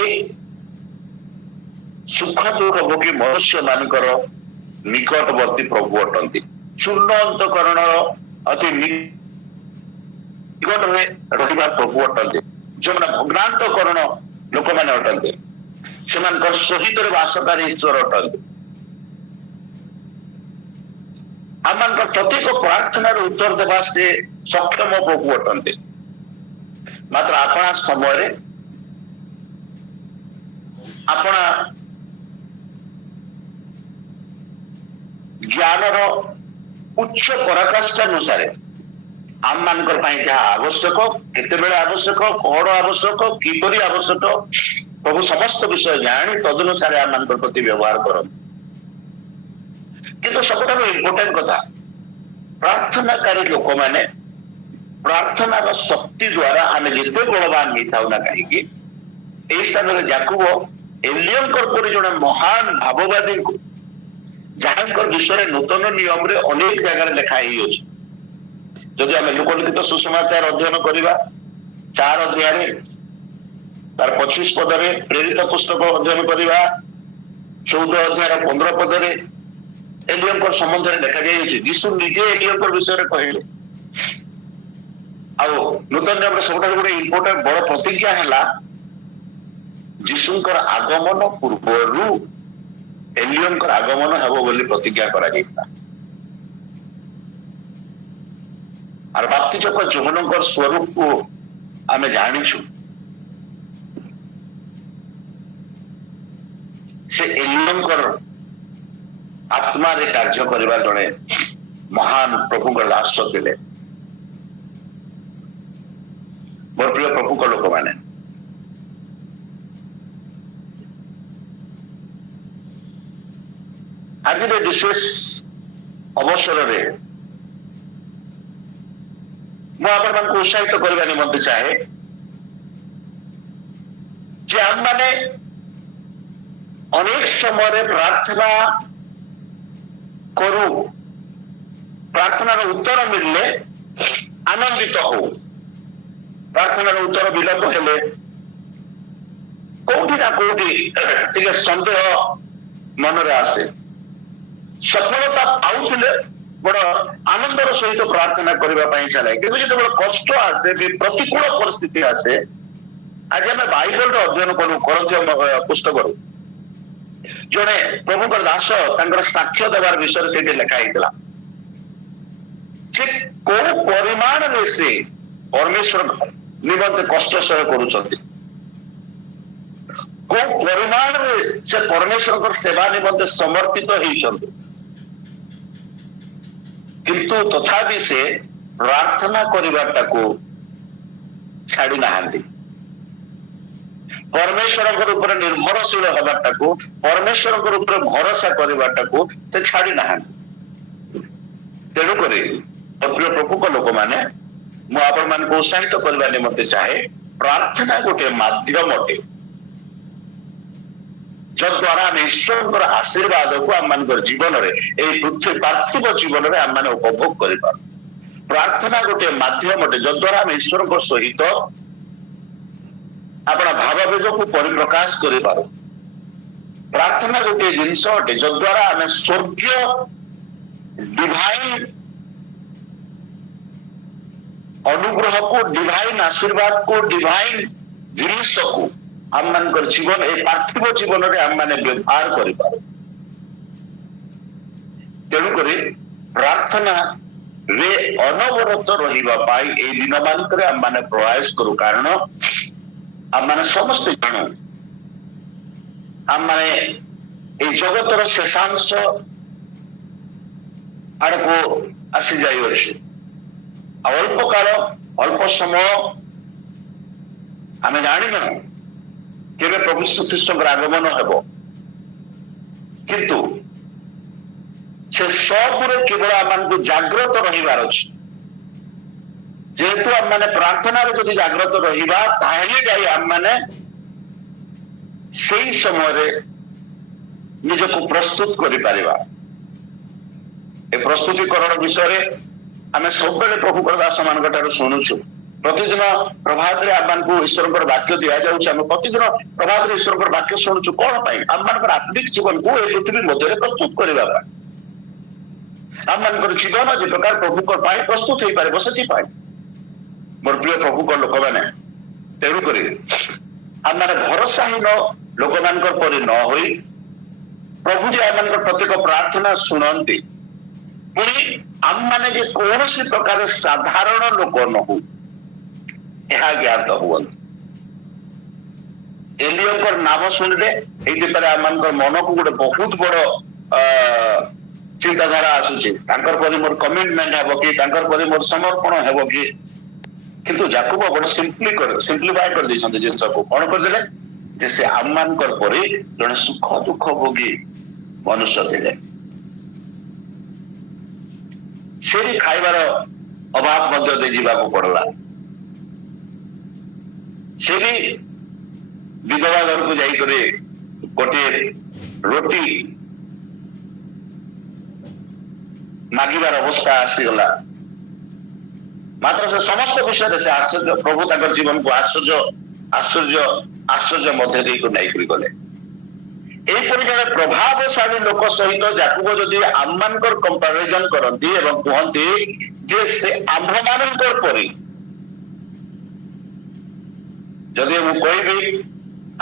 सुख दुख भोगी मनुष्य मानकर निकटवर्ती प्रभु अटंती चूर्ण अंतकरण अति निकट रहा प्रभु अटंती जो मैंने भोग्रांतकरण लोक मैंने अटंती से सहित वासकारी ईश्वर अटंती आम प्रत्येक प्रार्थनार उत्तर देवा से सक्षम प्रभु अटंती मात्र अपना समय अपना ज्ञानर उच्च पराकाष्ठा अनुसार आम मान जहाँ आवश्यक केते आवश्यक कौन आवश्यक किपरि आवश्यक प्रभु समस्त विषय जानी तदनुसार आम मान प्रति व्यवहार कर किंतु सबुठ इम्पोर्टेंट कथा प्रार्थनाकारी लोक मैंने प्रार्थनार शक्ति द्वारा आम जिते बलवान होता ना कहीं स्थान में जाकुब एलियंकर जड़े महान भाववादी को जहाँ विषय नूतन नियम रे अनेक जगह लिखाई जदि आम लोकलिखित सुसमाचार अध्ययन करवा 4 अध्याय तार 25 पदरे प्रेरित पुस्तक अध्ययन करवा 14 अध्याय 15 पदरे एलियंकर संबंध में देखा जाए यीशु निजे एलियंकर विषय कहले आ नूतन नियम सब गोटे इम्पोर्टेंट बड़ प्रतिज्ञा है यीशुंकर आगमन पूर्व एलियंकर आगमन हेबो बोली प्रतिज्ञा करा जाइता और बाप्तिजक जोहनकर स्वरूप को आमे जानिछु से एलियंकर आत्मा रे कार्य करबा जणे महान प्रभु का दास थिले मोर प्रिय प्रभु का लोक माने आज विशेष अवसर मुझे उत्साहित करने निमंते चाहे जे आम माने अनेक समय प्रार्थना करू प्रार्थनार उत्तर मिलले आनंदित हो प्रार्थनार उत्तर विलंब हेले कोठी ना कोठी संदेह मन रे आसे सफलता पाउथिले बड़ आनंदर सहित प्रार्थना करने चले कि जो कष्ट आसे प्रतिकूल परिस्थिति आसे आज आम बाइबल अध्ययन करूँ करंथी पुस्तक जड़े प्रभु दास साक्ष्य देवार विषय से लिखाई कौ परिमाण में से परमेश्वर निमंते कष्ट सह करुछंती कौ परिमाण में से परमेश्वर सेवा निमंते समर्पित होइछंती किंतु तथापि से प्रार्थना करवाटा को छाड़ी नहांती परमेश्वर ऊपर निर्भरशील हवाटा को परमेश्वर ऊपर भरोसा करवाटा को से छाड़ी नहांती तेणुक प्रिय प्रभु को लोक मैंने मुझे मान को उत्साहित करने निमंते चाहे प्रार्थना गोटे माध्यम अटे जद्वारा आम ईश्वर आशीर्वाद को आम मान जीवन में पृथ्वी पार्थिव जीवन में आम मैंने उपभोग कर प्रार्थना गोटे माध्यम अटे जद्वारा आम ईश्वर सहित अपना भावावेग को परिप्रकाश कर प्रार्थना गोटे जिनस अटे जद्वारा आम स्वर्गीय डिवाइन अनुग्रह को डिवाइन आशीर्वाद को डिवाइन जिनिस को आम मान जीवन ए पार्थिव जीवन में आम मैंने व्यवहार कर तेणुक प्रार्थना रे अनवरत रहा दिन मानक आम मैंने प्रयास करूँ कारण आम मैंने समस्त जानू आम मैंने जगतर शेषांश आड़ को आसी जाइए अल्प काल अल्प समय आम जान केवे प्रभु श्रीकृष्ण आगमन हेब किंतु से सबुरे केवल आम जाग्रत रहीबार अछि जेहेतु आम मैंने प्रार्थना जदि जाग्रत रहिबा ताहेले जाई आम मैंने ସେଇ ସମୟରେ ନିଜକୁ ପ୍ରସ୍ତୁତ କରିପାରିବା। ଏ ପ୍ରସ୍ତୁତିକରଣ ବିଷୟରେ ଆମେ ସବୁବେଳେ ପ୍ରଭୁଙ୍କର ଦାସ ମାନଙ୍କ ଠାରୁ ଶୁଣୁଛୁ। ପ୍ରତିଦିନ ପ୍ରଭାତରେ ଆମମାନଙ୍କୁ ଈଶ୍ୱରଙ୍କର ବାକ୍ୟ ଦିଆଯାଉଛି। ଆମେ ପ୍ରତିଦିନ ପ୍ରଭାତରେ ଈଶ୍ୱରଙ୍କର ବାକ୍ୟ ଶୁଣୁଛୁ। କଣ ପାଇଁ? ଆମମାନଙ୍କର ଆତ୍ମିକ ଜୀବନକୁ ଏ ପୃଥିବୀ ମଧ୍ୟରେ ପ୍ରସ୍ତୁତ କରିବା ପାଇଁ। ଆମମାନଙ୍କର ଜୀବନ ଯେ ପ୍ରକାର ପ୍ରଭୁଙ୍କ ପାଇଁ ପ୍ରସ୍ତୁତ ହେଇପାରିବ ସେଥିପାଇଁ। ମୋର ପ୍ରିୟ ପ୍ରଭୁଙ୍କ ଲୋକମାନେ, ତେଣୁକରି ଆମମାନେ ଭରସାହୀନ ଲୋକମାନଙ୍କର ପରି ନ ହୋଇ ପ୍ରଭୁ ଯେ ଆମମାନଙ୍କର ପ୍ରତ୍ୟେକ ପ୍ରାର୍ଥନା ଶୁଣନ୍ତି, ପୁଣି ଆମମାନେ ଯେ କୌଣସି ପ୍ରକାର ସାଧାରଣ ଲୋକ ନହୁ ଏହା ଜ୍ଞାତ ହୁଅନ୍ତୁ। ଏଲିୟଙ୍କର ନାମ ଶୁଣିଲେ ଏଇଥିପାଇଁ ଆମମାନଙ୍କର ମନକୁ ଗୋଟେ ବହୁତ ବଡ ଚିନ୍ତାଧାରା ଆସୁଛି, ତାଙ୍କର ପରି ମୋର କମିଟମେଣ୍ଟ ହେବ କି, ତାଙ୍କର ପରି ମୋର ସମର୍ପଣ ହେବ କି। କିନ୍ତୁ ଯାକୁବ ଗୋଟେ ସିମ୍ପ୍ଲିଫାଏ କରିଦେଇଛନ୍ତି ଜିନିଷକୁ। କଣ କରିଦେଲେ? ଯେ ସେ ଆମମାନଙ୍କର ପରି ଜଣେ ସୁଖ ଦୁଃଖ ଭୋଗୀ ମନୁଷ୍ୟ ଥିଲେ। ସେ ବି ଖାଇବାର ଅଭାବ ମଧ୍ୟ ଦେଇ ଯିବାକୁ ପଡିଲା। ସେ ବି ବିଧବା ଘରକୁ ଯାଇକରି ଗୋଟିଏ ରୋଟି ମାଗିବାର ଅବସ୍ଥା ଆସିଗଲା। ମାତ୍ର ସେ ସମସ୍ତ ବିଷୟରେ ସେ ଆଶ୍ଚର୍ଯ୍ୟ, ପ୍ରଭୁ ତାଙ୍କର ଜୀବନକୁ ଆଶ୍ଚର୍ଯ୍ୟ ମଧ୍ୟ ଦେଇକି ନେଇକରି ଗଲେ। ଏହିପରି ଜଣେ ପ୍ରଭାବଶାଳୀ ଲୋକ ସହିତ ଯାକୁବ ଯଦି ଆମମାନଙ୍କର କମ୍ପାରିଜନ କରନ୍ତି ଏବଂ କୁହନ୍ତି ଯେ ସେ ଆମ୍ଭମାନଙ୍କର ପରି, ଯଦି ମୁଁ କହିବି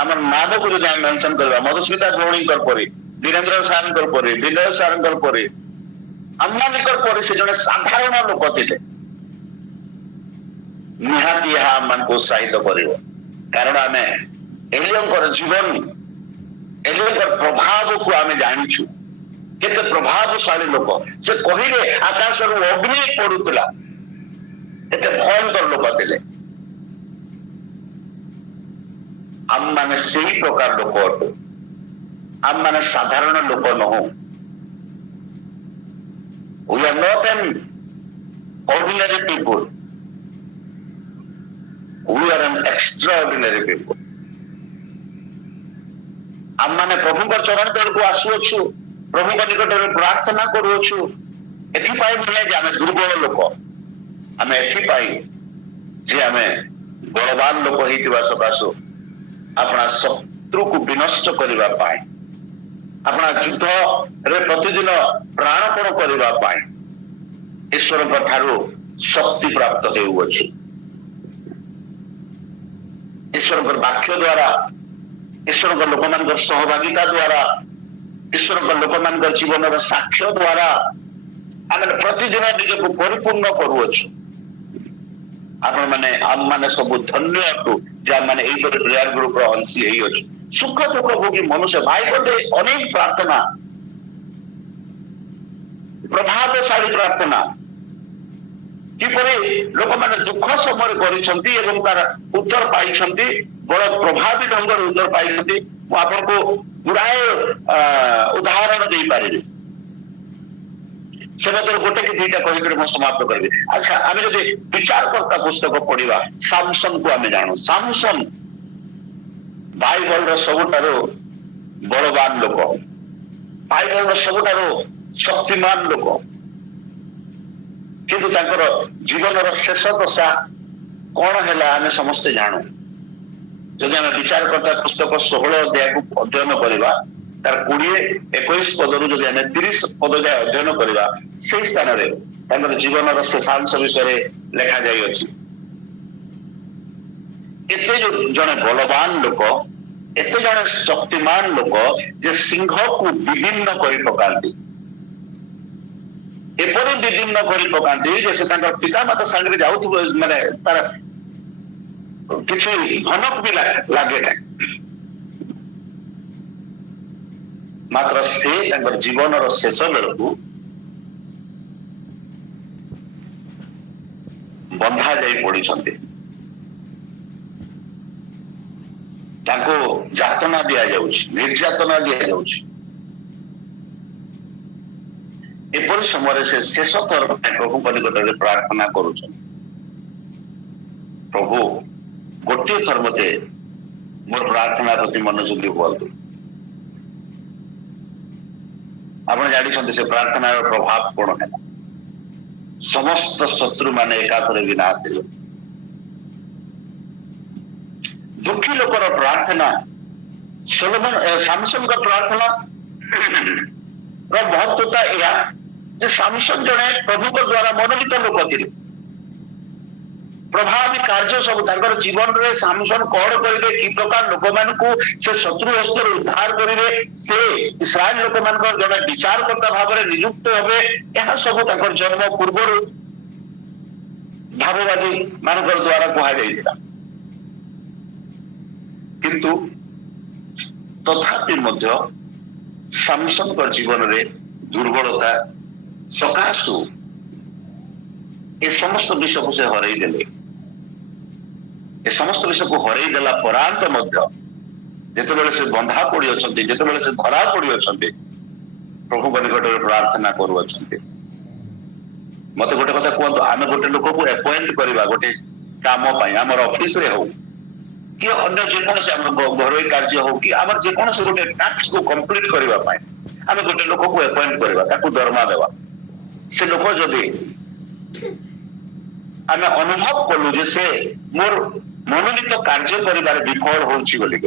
ଆମର ନାମକୁ ଯଦି ଆମେ ମେନସନ କରିବା, ମଧୁସ୍ମିତା ଭଉଣୀଙ୍କର ପରି, ବୀରେନ୍ଦ୍ର ସାରଙ୍କର ପରି, ବିନୟ ସାରଙ୍କର ପରି, ଆମମାନଙ୍କର ପରି ସେ ଜଣେ ସାଧାରଣ ଲୋକ ଥିଲେ, ନିହାତି ଏହା ଆମମାନଙ୍କୁ ଉତ୍ସାହିତ କରିବ। କାରଣ ଆମେ ଏଲିୟଙ୍କର ଜୀବନ, ଏଲିୟଙ୍କର ପ୍ରଭାବକୁ ଆମେ ଜାଣିଛୁ। କେତେ ପ୍ରଭାବଶାଳୀ ଲୋକ। ସେ କହିଲେ ଆକାଶରୁ ଅଗ୍ନି ପଡୁଥିଲା, ଏତେ ଭୟଙ୍କର ଲୋକ ଥିଲେ। ଆମମାନେ ସେଇ ପ୍ରକାର ଲୋକ ଅଟୁ। ଆମମାନେ ସାଧାରଣ ଲୋକ ନହୁ। We are not an ordinary people. We are an extraordinary people. ଆମମାନେ ପ୍ରଭୁଙ୍କ ଚରଣ ତଳକୁ ଆସୁଅଛୁ, ପ୍ରଭୁଙ୍କ ନିକଟରେ ପ୍ରାର୍ଥନା କରୁଅଛୁ। ଏଥିପାଇଁ ନୁହେଁ ଯେ ଆମେ ଦୁର୍ବଳ ଲୋକ, ଆମେ ଏଥିପାଇଁ ଯେ ଆମେ ବଳବାନ ଲୋକ ହେଇଥିବା ସକାଶୁ ଆପଣା ଶତ୍ରୁକୁ ବିନଷ୍ଟ କରିବା ପାଇଁ, ଆପଣା ଯୁଦ୍ଧରେ ପ୍ରତିଦିନ ପ୍ରାଣପଣ କରିବା ପାଇଁ ଈଶ୍ୱରଙ୍କ ଠାରୁ ଶକ୍ତି ପ୍ରାପ୍ତ ହେଉଅଛି। ଈଶ୍ୱରଙ୍କର ବାକ୍ୟ ଦ୍ୱାରା, ଈଶ୍ୱରଙ୍କ ଲୋକମାନଙ୍କର ସହଭାଗିତା ଦ୍ୱାରା, ଈଶ୍ୱରଙ୍କ ଲୋକମାନଙ୍କର ଜୀବନର ସାକ୍ଷ୍ୟ ଦ୍ୱାରା ଆମେ ପ୍ରତିଦିନ ନିଜକୁ ପରିପୂର୍ଣ୍ଣ କରୁଅଛୁ। ଆପଣମାନେ ଆମମାନେ ସବୁ ଧନ୍ୟ ଅଟୁ ଯେ ଆମମାନେ ଏଇପରି ପ୍ରେୟାର ଗ୍ରୁପର ଅଂଶୀ ହେଇଅଛୁ। ସୁଖ ଦୁଃଖ ଭୋଗୀ ମନୁଷ୍ୟ ବାଇବଲରେ ଅନେକ ପ୍ରାର୍ଥନା, ପ୍ରଭାବଶାଳୀ ପ୍ରାର୍ଥନା କିପରି ଲୋକମାନେ ଦୁଃଖ ସମୟରେ କରିଛନ୍ତି ଏବଂ ତାର ଉତ୍ତର ପାଇଛନ୍ତି, ବଡ ପ୍ରଭାବୀ ଢଙ୍ଗରେ ଉତ୍ତର ପାଇଛନ୍ତି। ମୁଁ ଆପଣଙ୍କୁ ଗୁଡାଏ ଉଦାହରଣ ଦେଇପାରିବି। ସେ ମଧ୍ୟରୁ ଗୋଟେ କି ଦିଟା କହିକରି ମୁଁ ସମାପ୍ତ କରିବି। ଆଚ୍ଛା, ଆମେ ଯଦି ବିଚାରକର୍ତ୍ତା ପୁସ୍ତକ ପଢିବା, ସାମସନକୁ ଆମେ ଜାଣୁ। ସାମସନ ବାଇବଲର ସବୁଠାରୁ ବଳବାନ ଲୋକ, ବାଇବଲର ସବୁଠାରୁ ଶକ୍ତିମାନ ଲୋକ। କିନ୍ତୁ ତାଙ୍କର ଜୀବନର ଶେଷ ଦଶା କଣ ହେଲା ଆମେ ସମସ୍ତେ ଜାଣୁ। ଯଦି ଆମେ ବିଚାରକର୍ତ୍ତା ପୁସ୍ତକ 16 ଅଧ୍ୟାୟକୁ ଅଧ୍ୟୟନ କରିବା, ତାର 20-21 ପଦରୁ ଯଦି ଆମେ 30 ପଦ ଯାଏ ଅଧ୍ୟୟନ କରିବା, ସେଇ ସ୍ଥାନରେ ତାଙ୍କର ଜୀବନର ଶେଷାଂଶ ବିଷୟରେ ଲେଖାଯାଇଅଛି। ଏତେ ଜଣେ ବଳବାନ ଲୋକ, ଏତେ ଜଣେ ଶକ୍ତିମାନ ଲୋକ ଯେ ସିଂହକୁ ବିଭିନ୍ନ କରି ପକାନ୍ତି। ଏପରି ବିଭିନ୍ନ କରି ପକାନ୍ତି ଯେ ସେ ତାଙ୍କର ପିତାମାତା ସାଙ୍ଗରେ ଯାଉଥିବ, ମାନେ ତାର କିଛି ଧନକ ବି ଲାଗେ ନାହିଁ। ମାତ୍ର ସେ ତାଙ୍କର ଜୀବନର ଶେଷ ବେଳକୁ ବନ୍ଧା ଯାଇ ପଡିଛନ୍ତି। ତାଙ୍କୁ ଯାତନା ଦିଆଯାଉଛି, ନିର୍ଯାତନା ଦିଆଯାଉଛି। ଏପରି ସମୟରେ ସେ ଶେଷ ଥର ପାଇଁ ପ୍ରଭୁଙ୍କ ନିକଟରେ ପ୍ରାର୍ଥନା କରୁଛନ୍ତି, ପ୍ରଭୁ ଗୋଟିଏ ଥର ମତେ मोर प्रार्थना प्रति मनोযোगी हुअतु। आपण जानी से प्रार्थना प्रभाव कौन है? समस्त शत्रु माने एकाथरे विनाश हेले। दुखी लोकर प्रार्थना सोलोमन सामसन का प्रार्थना महत्वता यह जे सामसन जड़े प्रभु को द्वारा मनोनीत लोक थे। प्रभावी कार्य सब तांकर जीवन रे सामसन कौन करेंगे कि प्रकार लोक मान को से शत्रु हस्त उद्धार करेंगे से इस्राएल लोक मान जड़े विचारकर्ता भाव में नियुक्त हे। यह सब तांकर जन्म पूर्व भाववादी मान द्वारा कहुला किंतु तथापि मध्य सामसन का जीवन रे दुर्बलता सकाशु ए समस्त विषय को से हरई देले। ए समस्त विषय को हरई देला परांत मध्य जेतेबेले से बंधा पड़ी अछंती, जेतेबेले से धरा पड़ी अछंती, प्रभु के निकट में प्रार्थना करू अछंती। मते गोटे कथा कहतो, आमे गोटे लोक को अपॉइंट करबा गोटे काम पई हमर ऑफिस रे हो कि अन्य जेकोसी आम घरोई कार्य हो कि आम जेकोसी गोटे टास्क को कंप्लीट करबा पई आमे गोटे लोक को अपॉइंट करबा, ताकू दरमा देबा। से लोक जदि आमे अनुभव कलु जे से मोर मनोनीत कार्य करिबार विफल होउछि बोली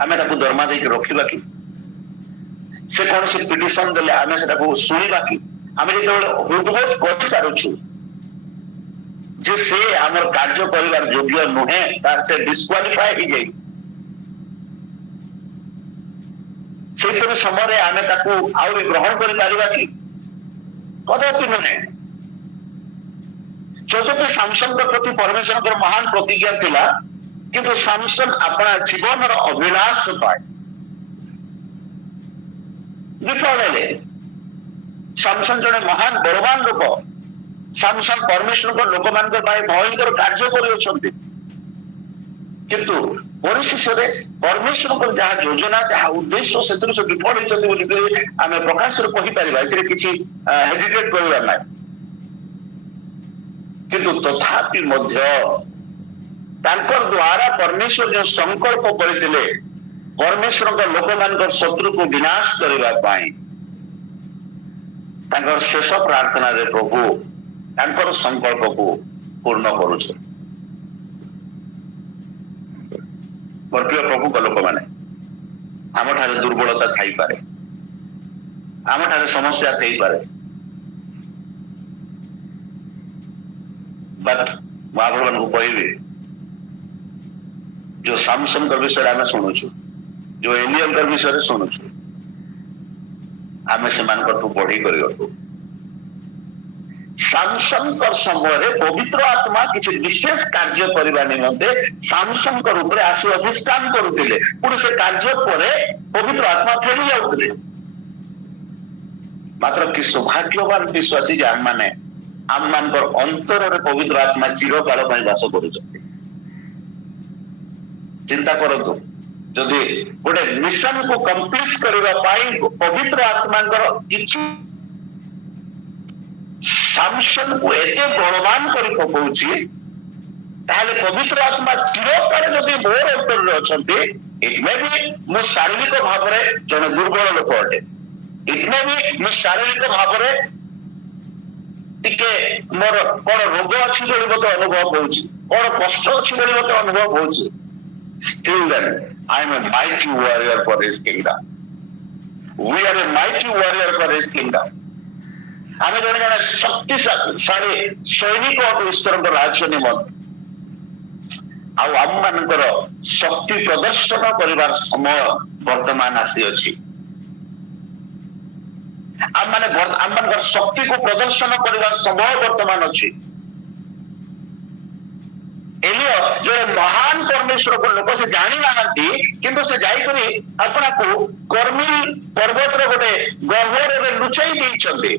आमे ताकू दरमा देके रखिबा कि से कौन से पिटिशन देले आमे सेटाकू सुनिबा कि आमे जेतेबेले उद्भोट कर सारुछु जे से आमर कार्य करिबार योग्य नुहे तार से डिस्क्वालिफाई हो जाई से समय आमे ताकू आउ ग्रहण करि पारिबा कि कदापि नुहे। यद्यपि सामसन प्रति परमेश्वर महान प्रतिज्ञा थिला किंतु सामसन अपना जीवन अभिलाष पाए विफल हेले। सामसन जड़े महान बलवान लोक, सामसन परमेश्वर को लोक मान भयंकर कार्य कर किंतु परिशेष परमेश्वर को जहाँ योजना जहाँ उद्देश्य से विफल होती आम प्रकाश कहीपर किसी हेजिटेट कर ना किंतु तथापि मध्य तांकर द्वारा परमेश्वर जो संकल्प करते परमेश्वर लोक मान शत्रु को विनाश करने शेष प्रार्थना रे प्रभु तांकर संकल्प को पूर्ण करुछ। मोर प्रिय प्रभु का लोक माने आम ठारे दुर्बलता थाई पारे, आम ठारे समस्या थई पारे, बट महाप्रभु को कहबे जो सामसन का विषय आम शुणुचु, जो एलियन का विषय शुणुचु, आम से बढ़ी कर सामसन कर समय पवित्र आत्मा किसी विशेष कार्य करने निमंते सामसन कर ऊपर आसी अधिष्ठान करुले पुणी से कार्य पर पवित्र आत्मा फेरी जाऊले। मात्र कि सौभाग्यवान विश्वासी जे आम माने आम मान अंतर रे पवित्र आत्मा चिरकाल वास कर। चिंता करतु जदि गोटे मिशन को कंप्लीट करने पवित्र आत्मा किसी सामसन को एते बलवान कर पकाउछि ताहले पवित्र आत्मा चिरकाल जदि मोर अंतर अच्छे इट मे बी मो शारीरिक भाव में जन दुर्बल लोक अटे, इट मे बी मो शारीरिक भाव में टिके मोर कौन रोग अच्छी बोली मत अनुभव होउछि, कौन कष्ट अच्छी बोली मत अनुभव होउछि, still then I am a mighty warrior for his kingdom. We are a mighty warrior for his kingdom. आम जन जन शक्तिशाली सैनिक ईश्वर राज्य निमंत आम मान शक्ति प्रदर्शन कर समय वर्तमान आसी अच्छी। आम मान शक्ति को प्रदर्शन कर समय वर्तमान अच्छी। एलियो जो महान परमेश्वर को लोक से जानी ना किंतु से जाइकरी अपना को कर्मी पर्वत गोटे गहर लुचाई देइछन्ते।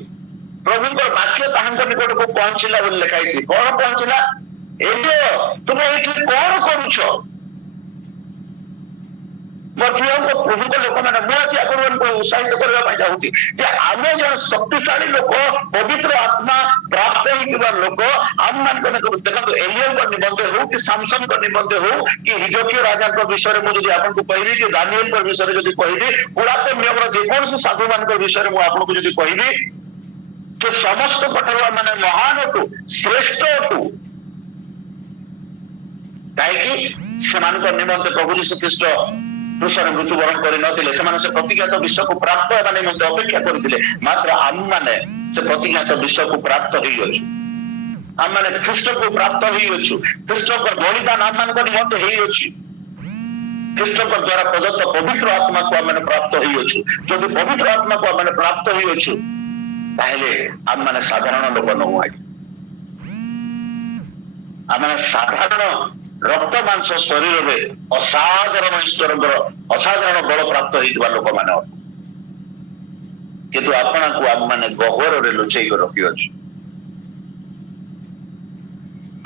प्रभु वाक्य ताहांक निकट को पहुंचला बोली लिखाई कौन पहुंचला एलियो तुम ये कौन करुछ। मोर प्रिय प्रभु को लोक मान ମାନେ ମୁଁ ଆଜି ଆପଣମାନଙ୍କୁ ଉତ୍ସାହିତ କରିବା ପାଇଁ ଚାହୁଁଛି ଯେ ଆମେ ଜଣେ ଶକ୍ତିଶାଳୀ ଲୋକ, ପବିତ୍ର ଆତ୍ମା ପ୍ରାପ୍ତ ହେଇଥିବା ଲୋକ। ଆମମାନଙ୍କ ଦେଖନ୍ତୁ ଏଲିୟଙ୍କ ନିମନ୍ତେ ହଉ କି ସାମସନଙ୍କ ନିମନ୍ତେ ହଉ କି ହିଜକିୟ ରାଜାଙ୍କ ବିଷୟରେ ମୁଁ ଯଦି ଆପଣଙ୍କୁ କହିବି କି ଦାନିଏଲଙ୍କ ବିଷୟରେ ଯଦି କହିବି, ପୁରାତନ ନିୟମର ଯେକୌଣସି ସାଧୁ ମାନଙ୍କ ବିଷୟରେ ମୁଁ ଆପଣଙ୍କୁ ଯଦି କହିବି, ସେ ସମସ୍ତଙ୍କ ଠାରୁ ମାନେ ମହାନ ଅଟୁ, ଶ୍ରେଷ୍ଠ ଅଟୁ। କାହିଁକି ସେମାନଙ୍କ ନିମନ୍ତେ ପ୍ରଭୁ ଯୀଶୁ ଖ୍ରୀଷ୍ଟ କୃଷରେ ମୃତ୍ୟୁବରଣ କରିନଥିଲେ, ସେମାନେ ସେ ପ୍ରତିଜ୍ଞାତ ବିଶ୍ୱକୁ ପ୍ରାପ୍ତ ହେବା ନିମନ୍ତେ ଅପେକ୍ଷା କରିଥିଲେ। ମାତ୍ର ଆମମାନେ ସେ ପ୍ରତିଜ୍ଞାତ ବିଶ୍ୱକୁ ପ୍ରାପ୍ତ ହେଇଅଛୁ, ଆମମାନେ ଖ୍ରୀଷ୍ଟକୁ ପ୍ରାପ୍ତ ହେଇଅଛୁ, ଖ୍ରୀଷ୍ଟଙ୍କ ବଳିଦାନ ଆମମାନଙ୍କ ନିମନ୍ତେ ହେଇଅଛି, ଖ୍ରୀଷ୍ଟଙ୍କ ଦ୍ୱାରା ପ୍ରଦତ୍ତ ପବିତ୍ର ଆତ୍ମାକୁ ଆମେ ପ୍ରାପ୍ତ ହେଇଅଛୁ। ଯଦି ପବିତ୍ର ଆତ୍ମାକୁ ଆମେ ପ୍ରାପ୍ତ ହେଇଅଛୁ, ତାହେଲେ ଆମମାନେ ସାଧାରଣ ଲୋକ ନୁହଁ। ଆମେ ସାଧାରଣ ରକ୍ତ ମାଂସ ଶରୀରରେ ଅସାଧାରଣ ଈଶ୍ୱରଙ୍କର ଅସାଧାରଣ ବଳ ପ୍ରାପ୍ତ ହେଇଥିବା ଲୋକମାନେ ଅଟୁ। କିନ୍ତୁ ଆପଣଙ୍କୁ ଆମମାନେ ଗହ୍ୱରରେ ଲୁଚେଇକି ରଖିଅଛୁ।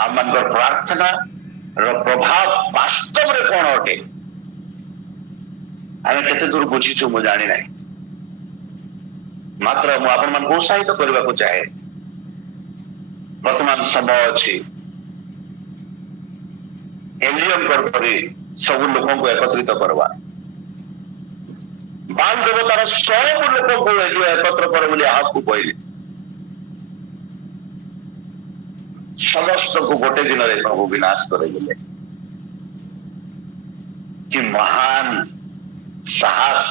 ଆମମାନଙ୍କର ପ୍ରାର୍ଥନାର ପ୍ରଭାବ ବାସ୍ତବରେ କଣ ଅଟେ ଆମେ କେତେ ଦୂର ବୁଝିଛୁ ମୁଁ ଜାଣିନାହିଁ। ମାତ୍ର ମୁଁ ଆପଣମାନଙ୍କୁ ଉତ୍ସାହିତ କରିବାକୁ ଚାହେଁ, ବର୍ତ୍ତମାନ ସମୟ ଅଛି ଏଲିୟଙ୍କର ପରି ସବୁ ଲୋକଙ୍କୁ ଏକତ୍ରିତ କରିବା। ବାଲ ଦେବତାର ସବୁ ଲୋକଙ୍କୁ ଏଲିୟ ଏକତ୍ର କର ବୋଲି ଆହାବକୁ କହିଲେ। ସମସ୍ତଙ୍କୁ ଗୋଟେ ଦିନରେ ପ୍ରଭୁ ବିନାଶ କରିଦେଲେ। କି ମହାନ ସାହସ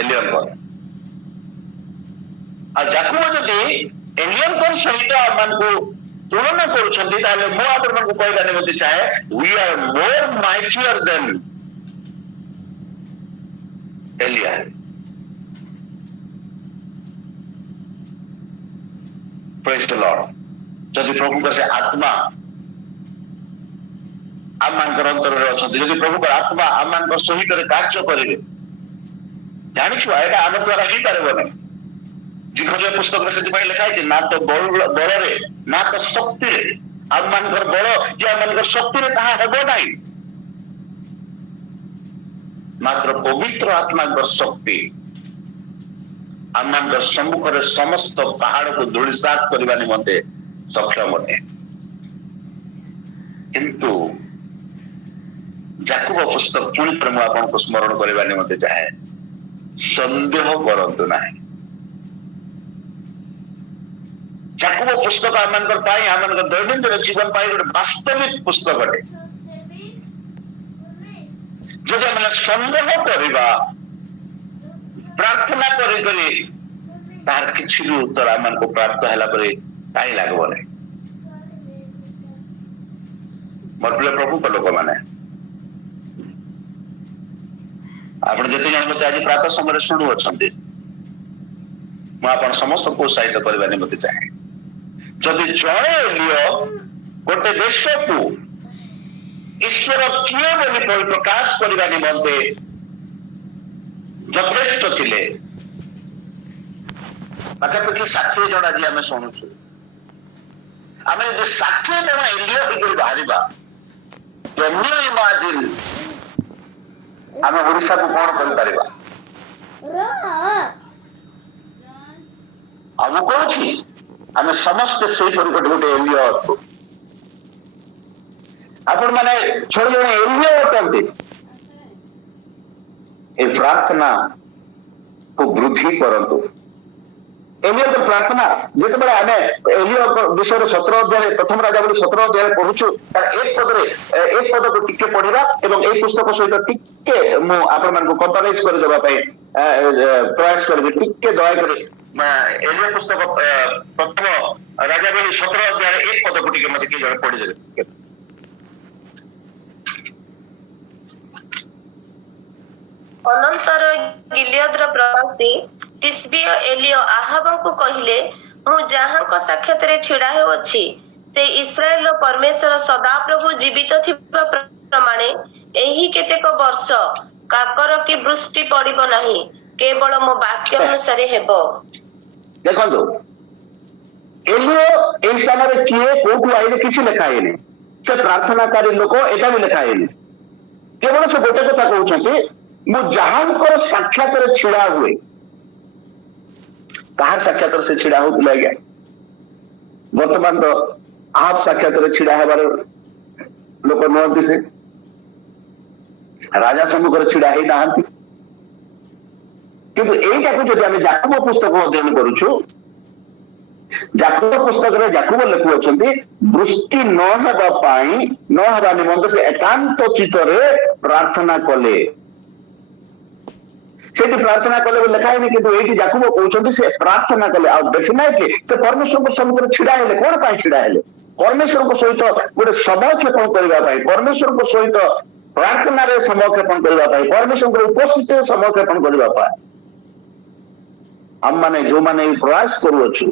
ଏଲିୟଙ୍କର। ଆଉ ଯାକୁ ଯଦି ଏଲିୟଙ୍କର ସହିତ ଆମମାନଙ୍କୁ ତୁଳନା କରୁଛନ୍ତି, ତାହେଲେ ମୁଁ ଆପଣଙ୍କୁ କହିବା ନିମନ୍ତେ ଚାହେଁ, we are more mightier than Eliya. Praise the Lord। ଯଦି ପ୍ରଭୁଙ୍କ ସେ ଆତ୍ମା ଆମମାନଙ୍କର ଅନ୍ତରରେ ଅଛନ୍ତି, ଯଦି ପ୍ରଭୁଙ୍କର ଆତ୍ମା ଆମମାନଙ୍କ ସହିତ କାର୍ଯ୍ୟ କରିବେ, ଜାଣିଛୁ ଏଇଟା ଆମ ଦ୍ୱାରା ହେଇପାରିବ ନାହିଁ। ଜିକର୍ଣ୍ୟ ପୁସ୍ତକରେ ସେଥିପାଇଁ ଲେଖା ହେଇଛି, ନା ତ ବଳରେ ନା ତ ଶକ୍ତିରେ, ଆମମାନଙ୍କର ବଳ ଯେ ଆମମାନଙ୍କର ଶକ୍ତିରେ ତାହା ହେବ ନାହିଁ, ମାତ୍ର ପବିତ୍ର ଆତ୍ମାଙ୍କର ଶକ୍ତି ଆମମାନଙ୍କର ସମ୍ମୁଖରେ ସମସ୍ତ ପାହାଡକୁ ଧୂଳିସାତ କରିବା ନିମନ୍ତେ ସକ୍ଷମ ଅଟେ। କିନ୍ତୁ ଯାକୁବ ପୁସ୍ତକ ପୁଣି ଥରେ ମୁଁ ଆପଣଙ୍କୁ ସ୍ମରଣ କରିବା ନିମନ୍ତେ ଚାହେଁ, ସନ୍ଦେହ କରନ୍ତୁ ନାହିଁ। ଯାକୁବ ପୁସ୍ତକ ଆମମାନଙ୍କର ପାଇଁ, ଆମମାନଙ୍କର ଦୈନନ୍ଦିନ ଜୀବନ ପାଇଁ ଗୋଟେ ବାସ୍ତବିକ ପୁସ୍ତକ ଅଟେ। ଯଦି ଆମେ ସନ୍ଦେହ କରିବା, ପ୍ରାର୍ଥନା କରି ତାର କିଛି ବି ଉତ୍ତର ଆମମାନଙ୍କୁ ପ୍ରାପ୍ତ ହେଲା ପରେ କାହିଁ ଲାଗିବ ନାହିଁ। ମୋର ପ୍ରିୟ ପ୍ରଭୁଙ୍କ ଲୋକମାନେ, ଆପଣ ଯେତେ ଜଣ ମତେ ଆଜି ପ୍ରାତଃ ସମୟରେ ଶୁଣୁଅଛନ୍ତି, ମୁଁ ଆପଣ ସମସ୍ତଙ୍କୁ ଉତ୍ସାହିତ କରିବା ନିମନ୍ତେ ଚାହେଁ, ଯଦି ଜଣେ ଏଲିୟ ଗୋଟେ ଦେଶକୁ ଈଶ୍ୱର କିଏ ବୋଲି ପରିପ୍ରକାଶ କରିବା ନିମନ୍ତେ ଯଥେଷ୍ଟ ଥିଲେ, ପାଖାପାଖି 60 ଜଣ ଆଜି ଆମେ ଶୁଣୁଛୁ। ଆମେ ଯଦି 60 ଜଣ ଏଲିୟ ହେଇକରି ବାହାରିବା, ଇମାଜିନ୍ ଆମେ ଓଡ଼ିଶାକୁ କଣ କରିପାରିବା? ଆଉ ମୁଁ କହୁଛି, ଆମେ ସମସ୍ତେ ସେଇପରି ଗୋଟେ ଏଲିୟ ଅଛୁ। ଆପଣ ମାନେ ଛୋଟ ଜଣେ ଏଲିୟ ଅଟନ୍ତି। এই ପ୍ରାର୍ଥନା କୁ ବୃଦ୍ଧି କରନ୍ତୁ। ଏଲିୟଙ୍କ ପ୍ରାର୍ଥନା ଯେତେବେଳେ ଆମେ ଏଲିୟ ବିଷୟରେ 17 ଅଧ୍ୟାୟରେ, ପ୍ରଥମ ରାଜାବଳୀ 17 ଅଧ୍ୟାୟରେ ପଢୁଛୁ, ତାର ଏକ ପଦକୁ ଟିକେ ପଢିବା ଏବଂ ଏଇ ପୁସ୍ତକ ସହିତ ଟିକେ ମୁଁ ଆପଣମାନଙ୍କୁ କମ୍ପାରାଇଜ କରିଦେବା ପାଇଁ ପ୍ରୟାସ କରିବି। ଟିକେ ଦୟାକରି ଏଲିୟ ପୁସ୍ତକ ପ୍ରଥମ ରାଜାବଳୀ 17 ଅଧ୍ୟାୟରେ ଏକ ପଦକୁ ଟିକେ ମତେ କିଏ ଜଣେ ପଢିଦେବେ। ଅନନ୍ତର ଗିଲିୟଦର ପ୍ରବାସୀ ତିସ୍ବିୟ ଏଲିୟ ଆହାବଙ୍କୁ କହିଲେ, ମୁଁ ଯାହାଙ୍କ ସାକ୍ଷାତରେ ଛିଡା ହେଉଅଛି, ସେ ଇସ୍ରାଏଲର ପରମେଶ୍ୱର ସଦାପ୍ରଭୁ ଜୀବିତ ଥିବା ପ୍ରମାଣେ ଏହି କେତେକ ବର୍ଷ କାକର କି ବୃଷ୍ଟି ପଡିବ ନାହିଁ, କେବଳ ମୋ ବାକ୍ୟ ଅନୁସାରେ ହେବ। ଦେଖନ୍ତୁ, ଏଲିୟ ଏହି ସ୍ଥାନରେ କିଏ କୋଉଠୁ ଆଇଲେ କିଛି ଲେଖା ହେଇନି। ସେ ପ୍ରାର୍ଥନାକାରୀ ଲୋକ, ଏଟା ବି ଲେଖା ହେଇନି। କେବଳ ସେ ଗୋଟେ କଥା କହୁଛନ୍ତି, मु जहांकर साक्षात छिड़ा हुए कहार साक्षात से छिड़ा होता आज्ञा बर्तमान तो आप साक्षात छिड़ा हबार लोक नुहति से राजा सम्मुख छिड़ा ही ना किंतु एटा को जब आम जाकुब पुस्तक अध्ययन करुछु जाकुब पुस्तक जाकुब लिखुअछंती वृष्टि न हेबा निमंते से एकांत चित्तरे प्रार्थना कले सेठी प्रार्थना कले लिखा है किंतु एठी जाकुब कहउछंती से प्रार्थना कले आ डेफिनेटली से परमेश्वर को सम्मुख छिड़ा हेले कोन पाई छिड़ा हेले परमेश्वर को सहित गोटे समक्षेपण करबा पाई परमेश्वर को सहित प्रार्थना रे समक्षेपण करबा पाई परमेश्वर को उपस्थित समक्षेपण करबा पाई हम माने जो माने प्रयास करूछु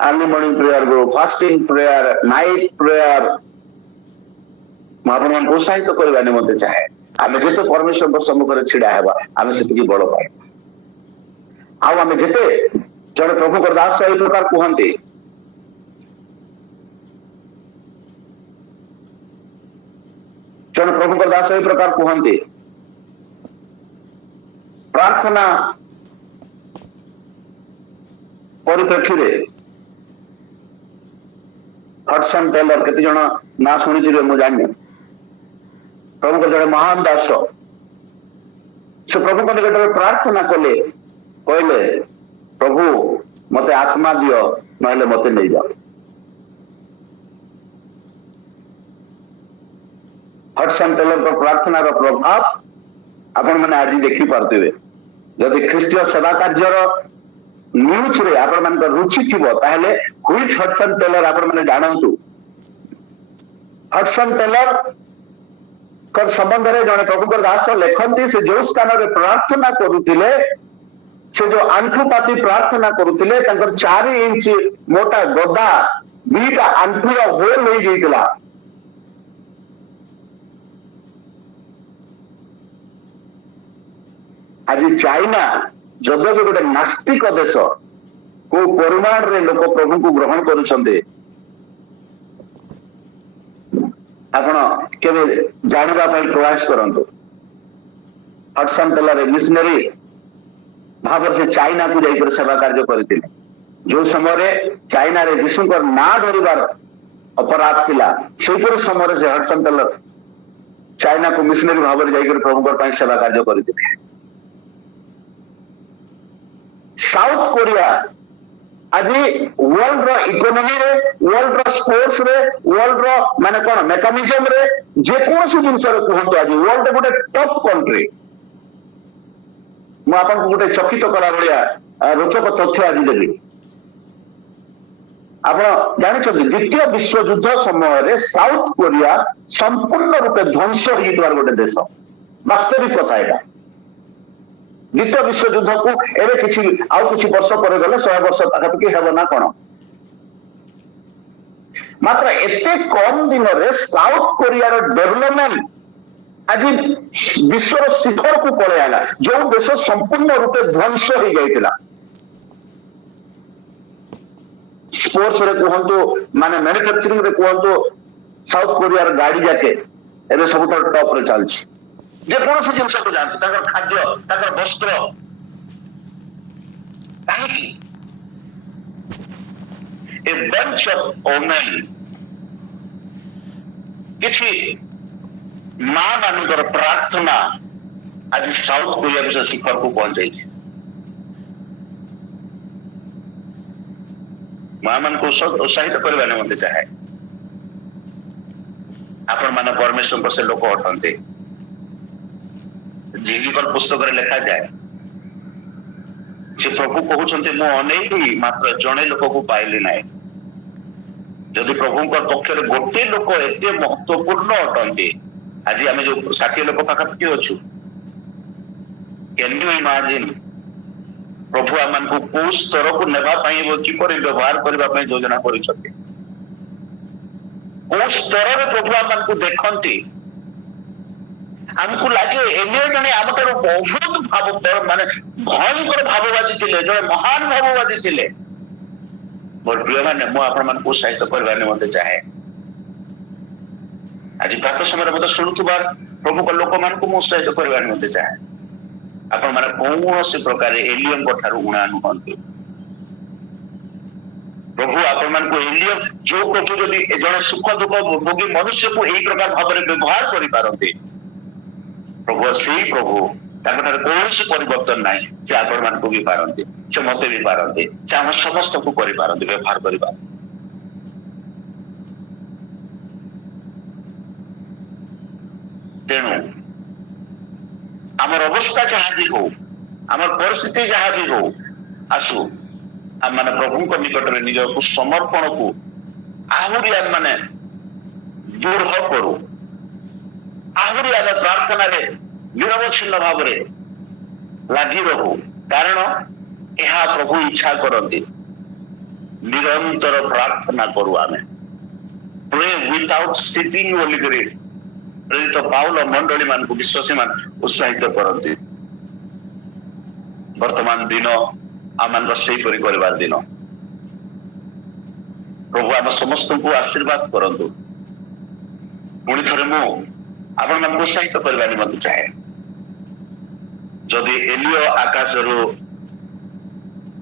early morning prayer group fasting prayer night prayer महाप्रभु को उत्साहित करबा निमंते चाहे आमे जेते परमेश्वर को सम्मुख रे छिड़ा हेबा आमे सेति बड़ पाई आ आमे जेते जण प्रभु को दास एई प्रकार कहंती जण प्रभु को दास एई प्रकार कहंती प्रार्थना परिप्रेक्षी हडसन टेलर केते जण ना शुणी मु जानी प्रभु को जड़े महान दास से प्रभु को निकट में प्रार्थना कले कहले प्रभु मते आत्मा दियो नहले मते नहीं जाओ हडसन टेलर पर प्रार्थना रो प्रभाव आपण माने आज देखि पारथिबे जदि ख्रीष्टीय सेवा कार्यर न्यूज रे आपण मान रुचि थिबो ताहले व्हिच हडसन टेलर आपण माने जानंतु हडसन टेलर कर संबंध रे जने प्रभु दास लेखंती से जो स्थान रे प्रार्थना करूतिले से जो आंठुपाती प्रार्थना करूतिले तंकर 4 इंच मोटा गदा बीटा आंठुर होल हो जाइतिला आज चाइना जब भी गोटे नास्तिक देश को परिमाण रे लोक प्रभु को ग्रहण करुछंते आपण केबे जानिबा पई प्रयास करंतु हडसन टेलर मिशनरी भाव से चाइना को जाकर सेवा कार्य करते जो समय चाइना रे यीशुकर ना धरिबार अपराध थिला सेपर समय से हडसन टेलर चाइना को मिशनरी भाव में जाकर प्रभु सेवा कार्य करते साउथ कोरिया आज वर्ल्ड रो इकोनॉमी रे वर्ल्ड रो स्पोर्ट्स रे वर्ल्ड रो माने कोन मेकानिज्म रे जे कोनसी जिंस रे कहंतो आज वर्ल्ड गोटे टॉप कंट्री मु आपन को गोटे चकित कला भलिया रोचक तथ्य आज देबी आपण जानि द्वितीय विश्व युद्ध समय रे साउथ कोरिया संपूर्ण रूपे ध्वंस हो जितवार गोटे देश वास्तविक कथा एटा द्वितीय विश्व युद्ध को एवं किसी वर्ष पर गले 100 वर्ष पाखापाखि हेब ना कौन मात्र एते कम दिन रे साउथ कोरिया डेवलपमेंट आज विश्वर शिखर को पड़े आला जो देश संपूर्ण रूपे ध्वंस हो जाइतिला स्पोर्ट्स रे कहंतु माने मैन्युफैक्चरिंग रे कहंतु साउथ कोरिया गाड़ी जाके एबे सब टॉप रे चलछि जे कौन सी जिनस को जानते खाद्य वस्त्र ए बंच ऑफ वुमेन किछि मां मानकर प्रार्थना आज साउथ कोरिया विश्व शिखर को पहुंच जाइए मां मान को उत्साहित करवा निमंते चाहे आपण माने परमेश्वर को से लोक अटंते जीविकर पुस्तक लिखा जाए से प्रभु कहते मु अनेक मात्र जड़े लोक को पाइली ना जदि प्रभु पक्ष गोटे लोक एत महत्वपूर्ण अटंती आज आम जो 60 लोक पाखापाखि अच्छु कैन यू इमेजिन प्रभु आम को स्तर को नेबाई किपर व्यवहार करने योजना कर स्तर प्रभु आम को देखती हमको लगे एलियो जने आम ठार बहुत भाव माने भयंकर भाववादी थे जड़े महान भाववादी थे मोर प्रिय मैंने मुझे उत्साहित करने चाहे आज प्रातः समय मत शुणुवा प्रभु लोक मान उत्साहित करवा निमंते चाहे आपण मैंने कौन से प्रकार एलियन ठारू उणा नुहतु प्रभु आपण मान एलियन जो प्रभु जदि जड़े सुख दुख भोगी मनुष्य को यही प्रकार भाव में व्यवहार करते प्रभु से प्रभु कौन परिवर्तन ना से आपण मान भी पारती से मत भी पारती से आम समस्त को पारती व्यवहार करवा तेणु आमर अवस्था जहाँ भी हो आमर परिस्थिति जहाँ भी हो आसु आम मैंने प्रभु निकट में निज को समर्पण को आहरी आम मैंने दृढ़ करू आहरी आम प्रार्थना रे निरवच्छिन्न भाव लगी रहू कारण यह प्रभु इच्छा करती निरंतर प्रार्थना करू आम प्रे विदाउट सीजिंग बोली प्रेरित पाउल मंडली मान को विश्वासी मान उत्साहित करती वर्तमान दिन आम कर दिन प्रभु आम समस्त को आशीर्वाद करंतु पुणी थे मु आपण मान उत्साहित करवा निमंते चाहे जदि एलियो आकाश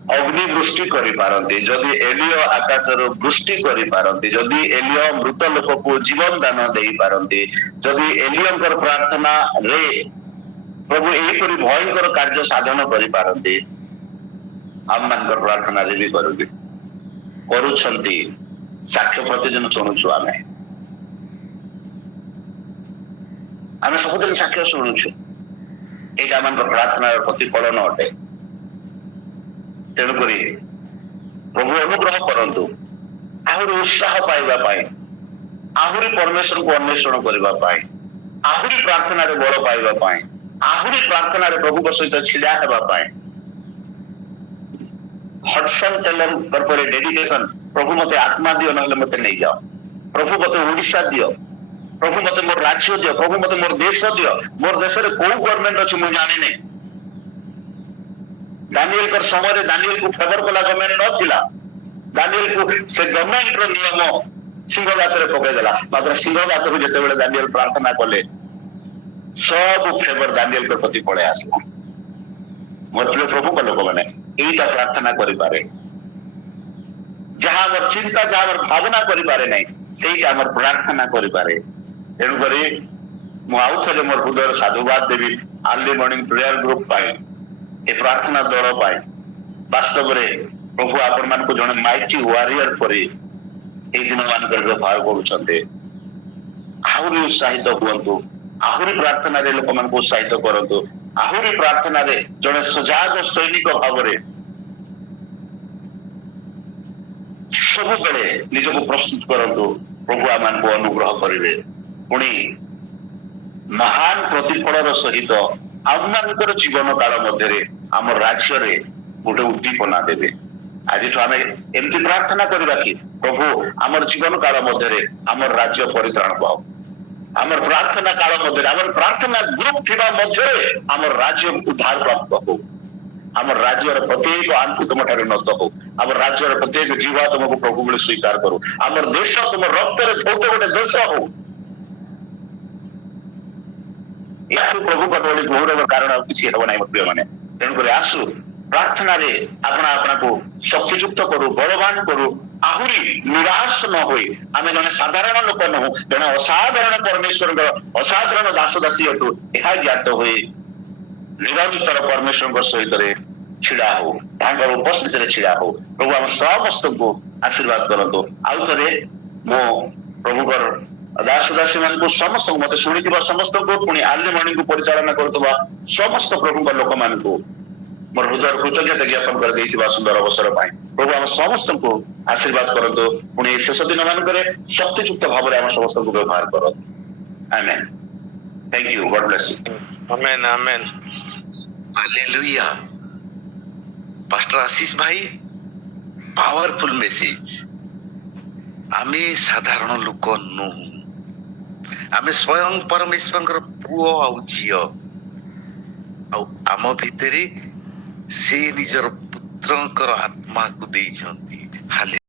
अग्निवृष्टि करिपारंती जदि एलियो आकाश वृष्टि करिपारंती जदि एलियो मृत लोक को जीवन दान देई पारंती जदि एलियोंकर प्रार्थना रे प्रभु एहिपरि भयंकर कार्य साधन करिपारंती आम मानकर प्रार्थना रे भी करुछंती साक्ष्य प्रतिदिन शुणुछु आमे सबुदिन साक्ष्य शुणुछु एटा मानकर प्रार्थना प्रतिफलन अटे तेणुक प्रभु अनुग्रह करंतु आहरी उत्साह पाइबा पाई आहरी परमेश्वर को अन्वेषण करने आहरी प्रार्थना रे बड़ पाइबा पाई आहरी प्रार्थना रे प्रभु सहित छिड़ा हेबा पाई हडसन टेलर पर डेडिकेशन प्रभु मते आत्मा दियो नहले मते नहीं जाओ प्रभु मते ओडिशा दियो प्रभु मते मोर राज्य दियो प्रभु मते मोर देश दियो मोर देश रे कोन गवर्नमेंट अछि मु जानि नहीं दानियल कर समय दानियल को फेवर कला गवर्नमेंट न थिला दानियल को से गवर्नमेंट रो नियम सिंहदात रे पके देला मात्र सिंहदात रो जते बेले दानियल प्रार्थना कले सब फेवर दानियल के प्रति पड़े आसला मोर प्रिय प्रभु को लोक माने एटा प्रार्थना करि पारे जहां हमर चिंता जहां हमर भावना करि पारे नै सेटा हमर प्रार्थना करि पारे तेनु करी मु आउ थले मोर हृदय साधुवाद देवी अर्ली मॉर्निंग प्रेयर ग्रुप पाई ए प्रार्थना दल पाई वास्तव में प्रभु आपण मान को जने माइटी वॉरियर परी ए दिन मान कर व्यवहार करूछन्ते आहुरी उत्साहित हुअन्तु आहुरी प्रार्थना रे लोक मान को उत्साहित करंतु आहुरी प्रार्थना रे जने सजाग सैनिक भाव रे सब बेले निज को प्रस्तुत करंतु प्रभु आमान को अनुग्रह करिवे पुणी महान प्रतिफलर सहित आमମାନଙ୍କର जीवन काल मध्य आम राज्य रे गोटे उद्दीपना देवे आज आम एमती प्रार्थना करवा कि प्रभु आम जीवन काल मध्य आम राज्य परित्राण पाओ आम प्रार्थना काल मध्य आम प्रार्थना ग्रुप थिबा मध्य आम राज्य उद्धार प्राप्त हो आम राज्यर प्रत्येक आंतु तुम ठारे नत हो आम राज्यर प्रत्येक जीवा तुमको प्रभु बोले स्वीकार करू आम देश तुम रक्त धौत गोटे देश हो प्रभु कटोली गौरव कारण किसी हेब ना प्रिय मैंने तेणुक आसु प्रार्थना रे अपना अपना को शक्तियुक्त करू बलवान करू आहुरी निराश न होई आमे जने साधारण लोक न जने असाधारण परमेश्वर असाधारण दास दासी अटू यह ज्ञात हुए निरंतर परमेश्वर सहित छिड़ा हो तांकर उपस्थिति रे छिड़ा हो प्रभु हम समस्त को आशीर्वाद करंतु आउ थरे मो प्रभुकर दास दासी मान को समस्त मत शुणी समस्त को पुणी अर्ली मॉर्निंग को परिचालना करतबा समस्त प्रभु लोक मान को मोर हृदय कृतज्ञता ज्ञापन कर देइतिबा सुंदर अवसर पाई प्रभु हम समस्त को आशीर्वाद करंतु पुणी शेष दिन मान करे शक्तियुक्त भाव रे हम समस्त को व्यवहार करो amen thank you God bless you amen amen hallelujah pastor Ashish भाई पावरफुल मेसेज आमे साधारण लोक नुह आमे स्वयं परमेश्वर पुओ आउ झियो आम भितरे से निजर पुत्रंकर आत्मा को देइछंती हाले